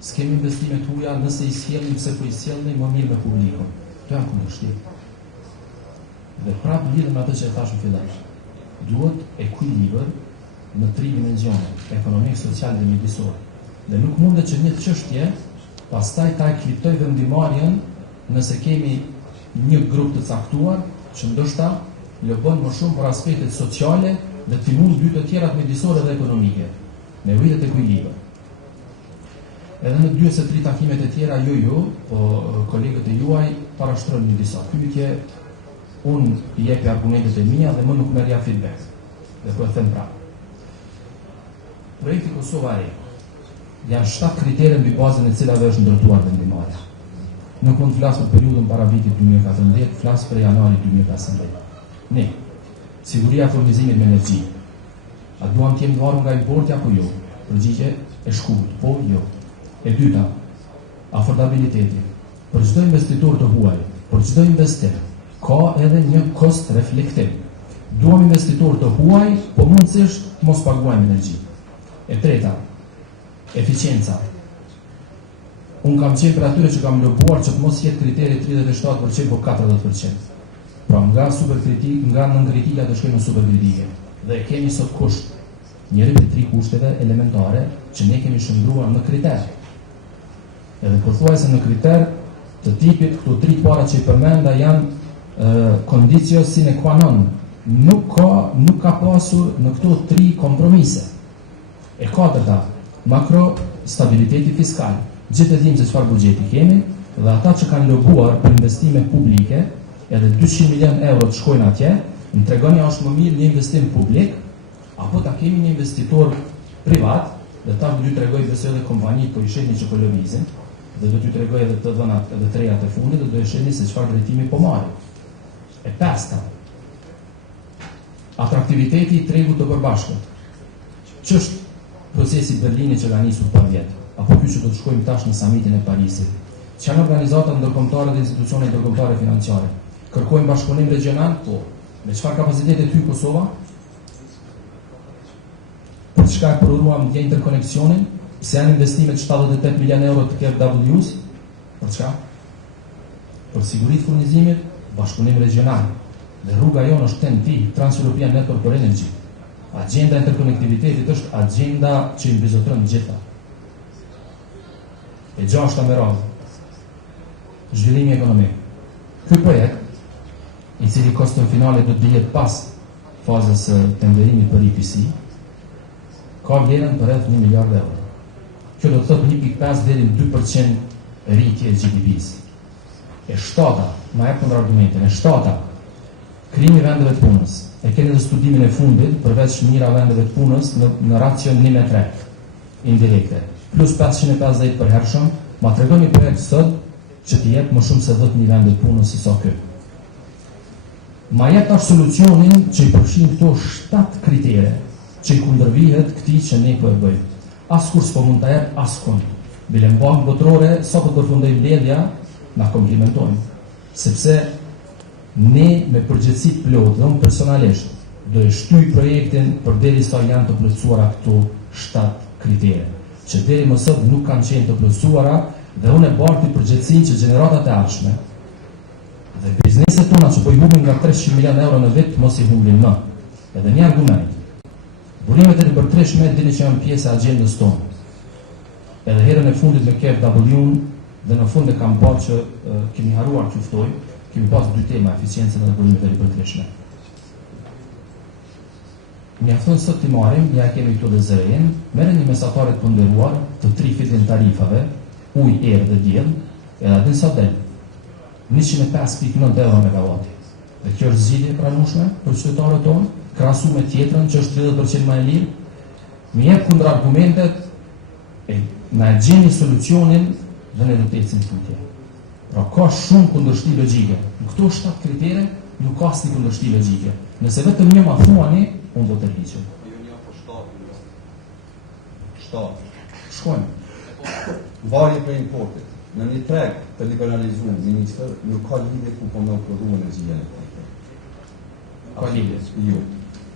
S'kemi investime të huaja, nëse i sjellim, pse po i sjellim, më mirë me publikun. Këto janë kundërshtive. Dhe prapë lidhem atë që e thash në fillim. Duhet ekuilibër në tri dimensione, ekonomik, social dhe mjedisor. Dhe nuk mundet që një çështje pastaj ta ekliptoj vendimarrjen nëse kemi një grup të caktuar që ndoshta lëbon më shumë për aspektet sociale dhe timon dy të tjerat mjedisore dhe ekonomike. Me rritet ekuilibër. Edhe në 2 ose 3 takimet e tjera po kolegët e juaj parashtrojnë një disa pyetje. Unë i jepi argumentet e mia dhe më nuk merrja feedback. Dhe po e them prapë. Projekti Kosova e janë 7 kritere mbi bazën e cilave është ndërtuar vendimarrja. Nuk mund të flas për periudhën para vitit 2014, flas për janarin 2015. Ne, siguria e furnizimit me energji. A duam të jemi të varur nga importi apo jo? Përgjigje e shkurt, po, jo. E dyta, affordabiliteti. Për çdo investitor të huaj, për çdo investim, ka edhe një kost reflektim. Duam investitor të huaj, po mundësisht mos paguajmë energji. E treta, eficienca. unë kam qenë për atyre që kam lobuar që të mos jetë kriteri 37% po 40%. Pra nga superkritik, nga nënkritika të shkojmë në superkritike. Dhe kemi sot kusht, njëri për 3 kushteve elementare që ne kemi shëndruar në kriter. Edhe përthuajse në kriter të tipit, këto 3 para që i përmenda janë kondicio sine qua non. Nuk ka pasur në këto 3 kompromise. E 4-ta, makro stabiliteti fiskal. Gjithë e dim se çfarë buxheti kemi dhe ata që kanë lobuar për investime publike, edhe 200 milion euro të shkojnë atje, më tregoni a është më mirë një investim publik, apo ta kemi një investitor privat, dhe ta do t'ju tregoj besoj edhe kompanit po i shihni që po lëvizin, dhe do t'ju tregoj edhe të dhënat edhe trejat e fundit, dhe do e shihni se çfarë drejtimi po marrin. E 5-ta, atraktiviteti i tregut të përbashkët. Ç'është procesi Berlinit që ka nisur për vjet, apo ky që do të shkojmë tash në samitin e Parisit. Që janë organizata ndërkombëtare dhe institucione ndërkombëtare financiare. Kërkojmë bashkëpunim regional, po. Me çfarë kapaciteti ty Kosova? Për çka e provuam në interkoneksionin? Se janë investimet 78 milion euro të KfW-s? Për çka? Për siguritë furnizimit, bashkëpunim regional. Dhe rruga jonë është TEN-T, Trans-European Network for Energy. Agenda interkonektivitetit është agenda që i mbizotron gjitha. E 6-ta me radhë. Zhvillimi ekonomik. Ky projekt, i cili koston finale do të dihet pas fazës tenderimit për IPC, ka vlerën për rreth 1 miliard euro. Kjo do të thotë 1.5 deri në 2% rritje e GDP-s. E 7-ta, ma jep kontrargumentin, e 7-ta, krijimi i vendeve të punës. E keni dhe studimin e fundit, përveç mira vendeve të punës në racion 1:3 indirekte, plus 550 për hershëm, ma tregon një projekt sot që t'i jep më shumë se 10.000 vende të punës si sa ky. Ma jep tash solucionin që i përfshin këto 7 kritere që i kundërvihet këtij që ne po e bëjmë. Askur s'po mund ta jep askund. Bile në bankë botërore, sa po përfundojmë mbledhja, na komplimentojmë. Sepse ne me përgjegjësi plot dhe unë personalisht do e shtyj projektin përderisa janë të plotësuara këto 7 kritere, që deri më sot nuk kanë qenë të plotësuara dhe unë e barti përgjegjësinë që gjeneratat e ardhshme dhe bizneset tona që po i humbin nga 300 milion euro në vit mos i humbin më. Edhe një argument. Burimet e ripërtreshme dini që janë pjesë e agjendës tonë. Edhe herën e fundit me KfW-n dhe në fund e kam parë që kemi haruar që ftoj, kemi pas 2 tema, eficiencën dhe burimet e ripërtreshme. Mjafton sot t'i marrim, ja kemi këtu dhe zërin, merrni një mesatarit të nderuar të 3 fitin tarifave, ujë, erë dhe diell, edhe atin sa del 105.9 euro megawati. Dhe kjo është zgjidhje e pranueshme për qytetarët tonë, krahasuar me tjetrën që është 30% më e lirë. Mi jep kundërargumentet e na e gjeni solucionin dhe ne do të ecim tutje. Pra ka shumë kundërshti logjike. Në këto 7 kritere nuk ka asnjë kundërshti logjike. Nëse vetëm një ma thuani, unë do të rriqem. Shkojmë. Varje për importit. Në një treg të liberalizuar, ministër, nuk ka lidhje ku po më prodhuar energji elektrike. Ka lidhje? Jo.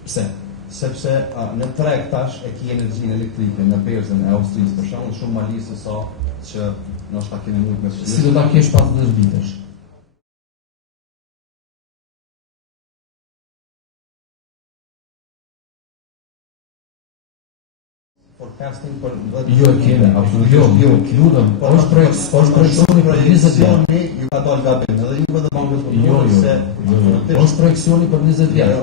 Pse? Sepse në treg tash e ki energjinë elektrike në berzën e Austrisë për shembull shumë më lirë se sa që ndoshta kemi mund me si do ta kesh pas 10 vitesh. Forecasting për 10 jo kemi, absolutisht jo, lutem, është projeksioni për 20 vjet. Ju ka dalë gabim, edhe ju vetë bankës po është projeksioni për 20 vjet.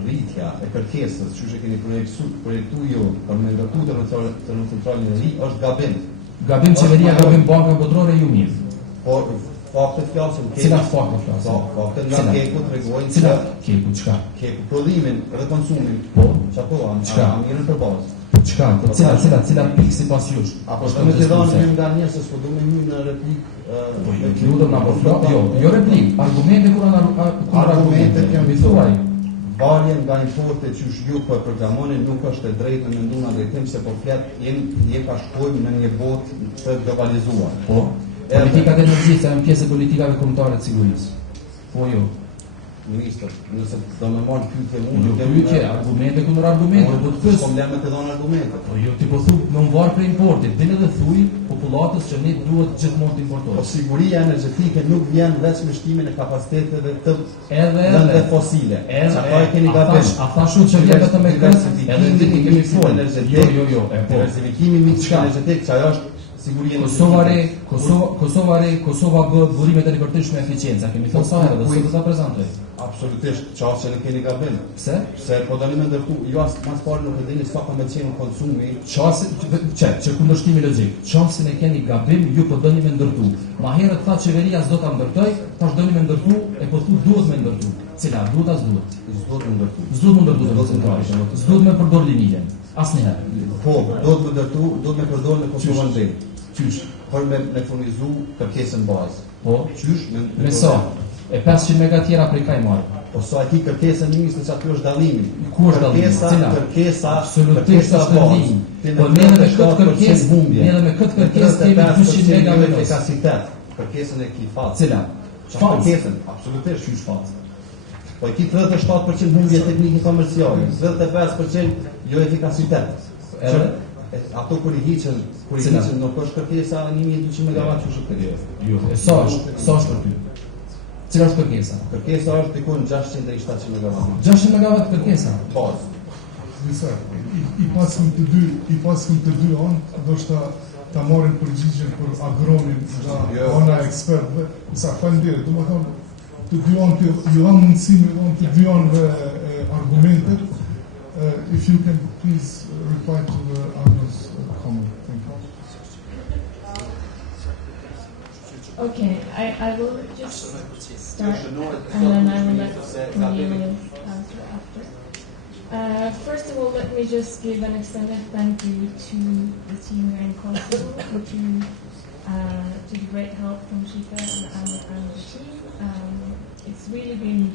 Rritja e kërkesës, që keni projektu ju për me ndërtu të në centralin e ri, është gabim. Gabim qeveria, gabim banka botërore, ju mirë. Por faktet flasin. Cilat faktet flasin? Faktet nga keku të regojnë. Cilat keku, qka? Keku, prodhimin dhe konsumin. Po? Qato, qka? Mirën për bazë. Qka? Cilat pikë si pas jush? Apo shtë me të dhanë një nga njësë, s'po du me një në replik. Ludëm nga përfla? Jo replik. Argumente kur argumente mi thuaj. Varjen nga importet që ju po e programoni nuk është e drejtë në menduna drejtim se po flet je ka shkojmë në një botë të globalizuar. Po. Politikat e energjisë janë pjesë e politikave kombëtare të sigurisë. Po jo. Ministër, nëse do më marrë pyetje unë, Jo pyetje, argumente kundër argumente, do të pyes. Problemet e dhënë argumente. Po jo ti po thu më mvar për importit, bile dhe thuj popullatës që ne duhet gjithmonë të Po importojmë. siguria energjetike nuk vjen vetëm me shtimin e kapaciteteve të Edhe vende fosile. Çfarë e keni gabim? A thash unë që vjen vetëm me këtë, edhe ne kemi folë. Jo, e po. Diversifikimi i miksit energjetik, që ajo është siguria Kosova bë burimet e ripërtishme me eficiencë. Kemi thënë sa herë, do të ta prezantoj. Absolutisht, çfarë që ne keni gabim. Pse? Se po doni më ndërtu, jo as mas parë nuk e dini sa ka më qenë konsumi. Që kundërshtimi logjik. Çfarë ne keni gabim, ju po doni më ndërtu. Ma herët tha qeveria s'do ta ndërtoj, tash doni më ndërtu, e po thu duhet më ndërtu. Cila duhet as duhet? S'duhet më ndërtu. S'duhet më ndërtu. S'duhet më përdor linjën. Asnjëherë. Po, duhet më ndërtu, duhet më përdor në Kosovën dhe. Qysh? Por me furnizu kërkesën bazë. Po, Qysh? me sa? E 500 mega tjera prej ka i marrë. Po sa ti kërkesën ministrit që aty është dallimi. Ku është dallimi? Cila? Kërkesa Absolutisht është dallimi. Po ne edhe me këtë kërkesë, ne edhe me këtë kërkesë kemi 200 mega venos. Efikasitet. Kërkesën e kifat. Cila? Kërkesën, absolutisht qysh fat. Po e ki 37% humbje teknike komerciale, 25% jo efikasitet. Ato kur i hiqen nuk është kërkesa 1200 MW që është kërkesa. Jo, sa është për ty? Cila është kërkesa? Kërkesa është diku në 600 deri 700 MW. 600 MW kërkesa. Bazë. Disa, i pasëm të dy anë, ndoshta ta marrin përgjigjen për agronin nga ana e ekspertëve, sa faleminderit, domethënë të dy anë ju dhanë mundësimi të dy anëve argumentet. If you can please reply to the others' comment. Thank you. Okay, I will just start and then I will let Neil answer after. First of all, let me just give an extended thank you to the team here in Kosovo and to the great help from Shika and the team. It's really been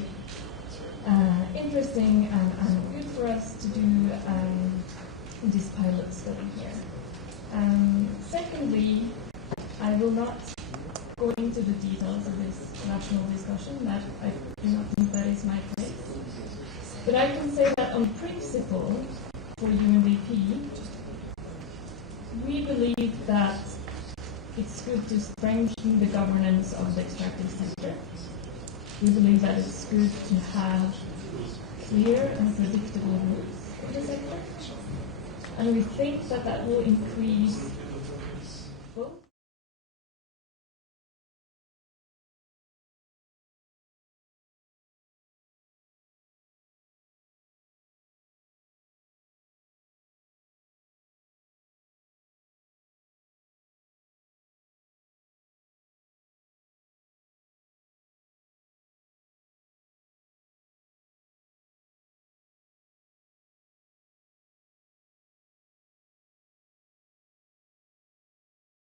interesting and good for us to do this pilot study here. Secondly, I will not go into the details of this national discussion. That I do not think that is my place. But I can say that on principle, for UNDP, we believe that it's good to strengthen the governance of the extractive sector. We believe that it's good to have clear and predictable rules for the sector. And we think that that will increase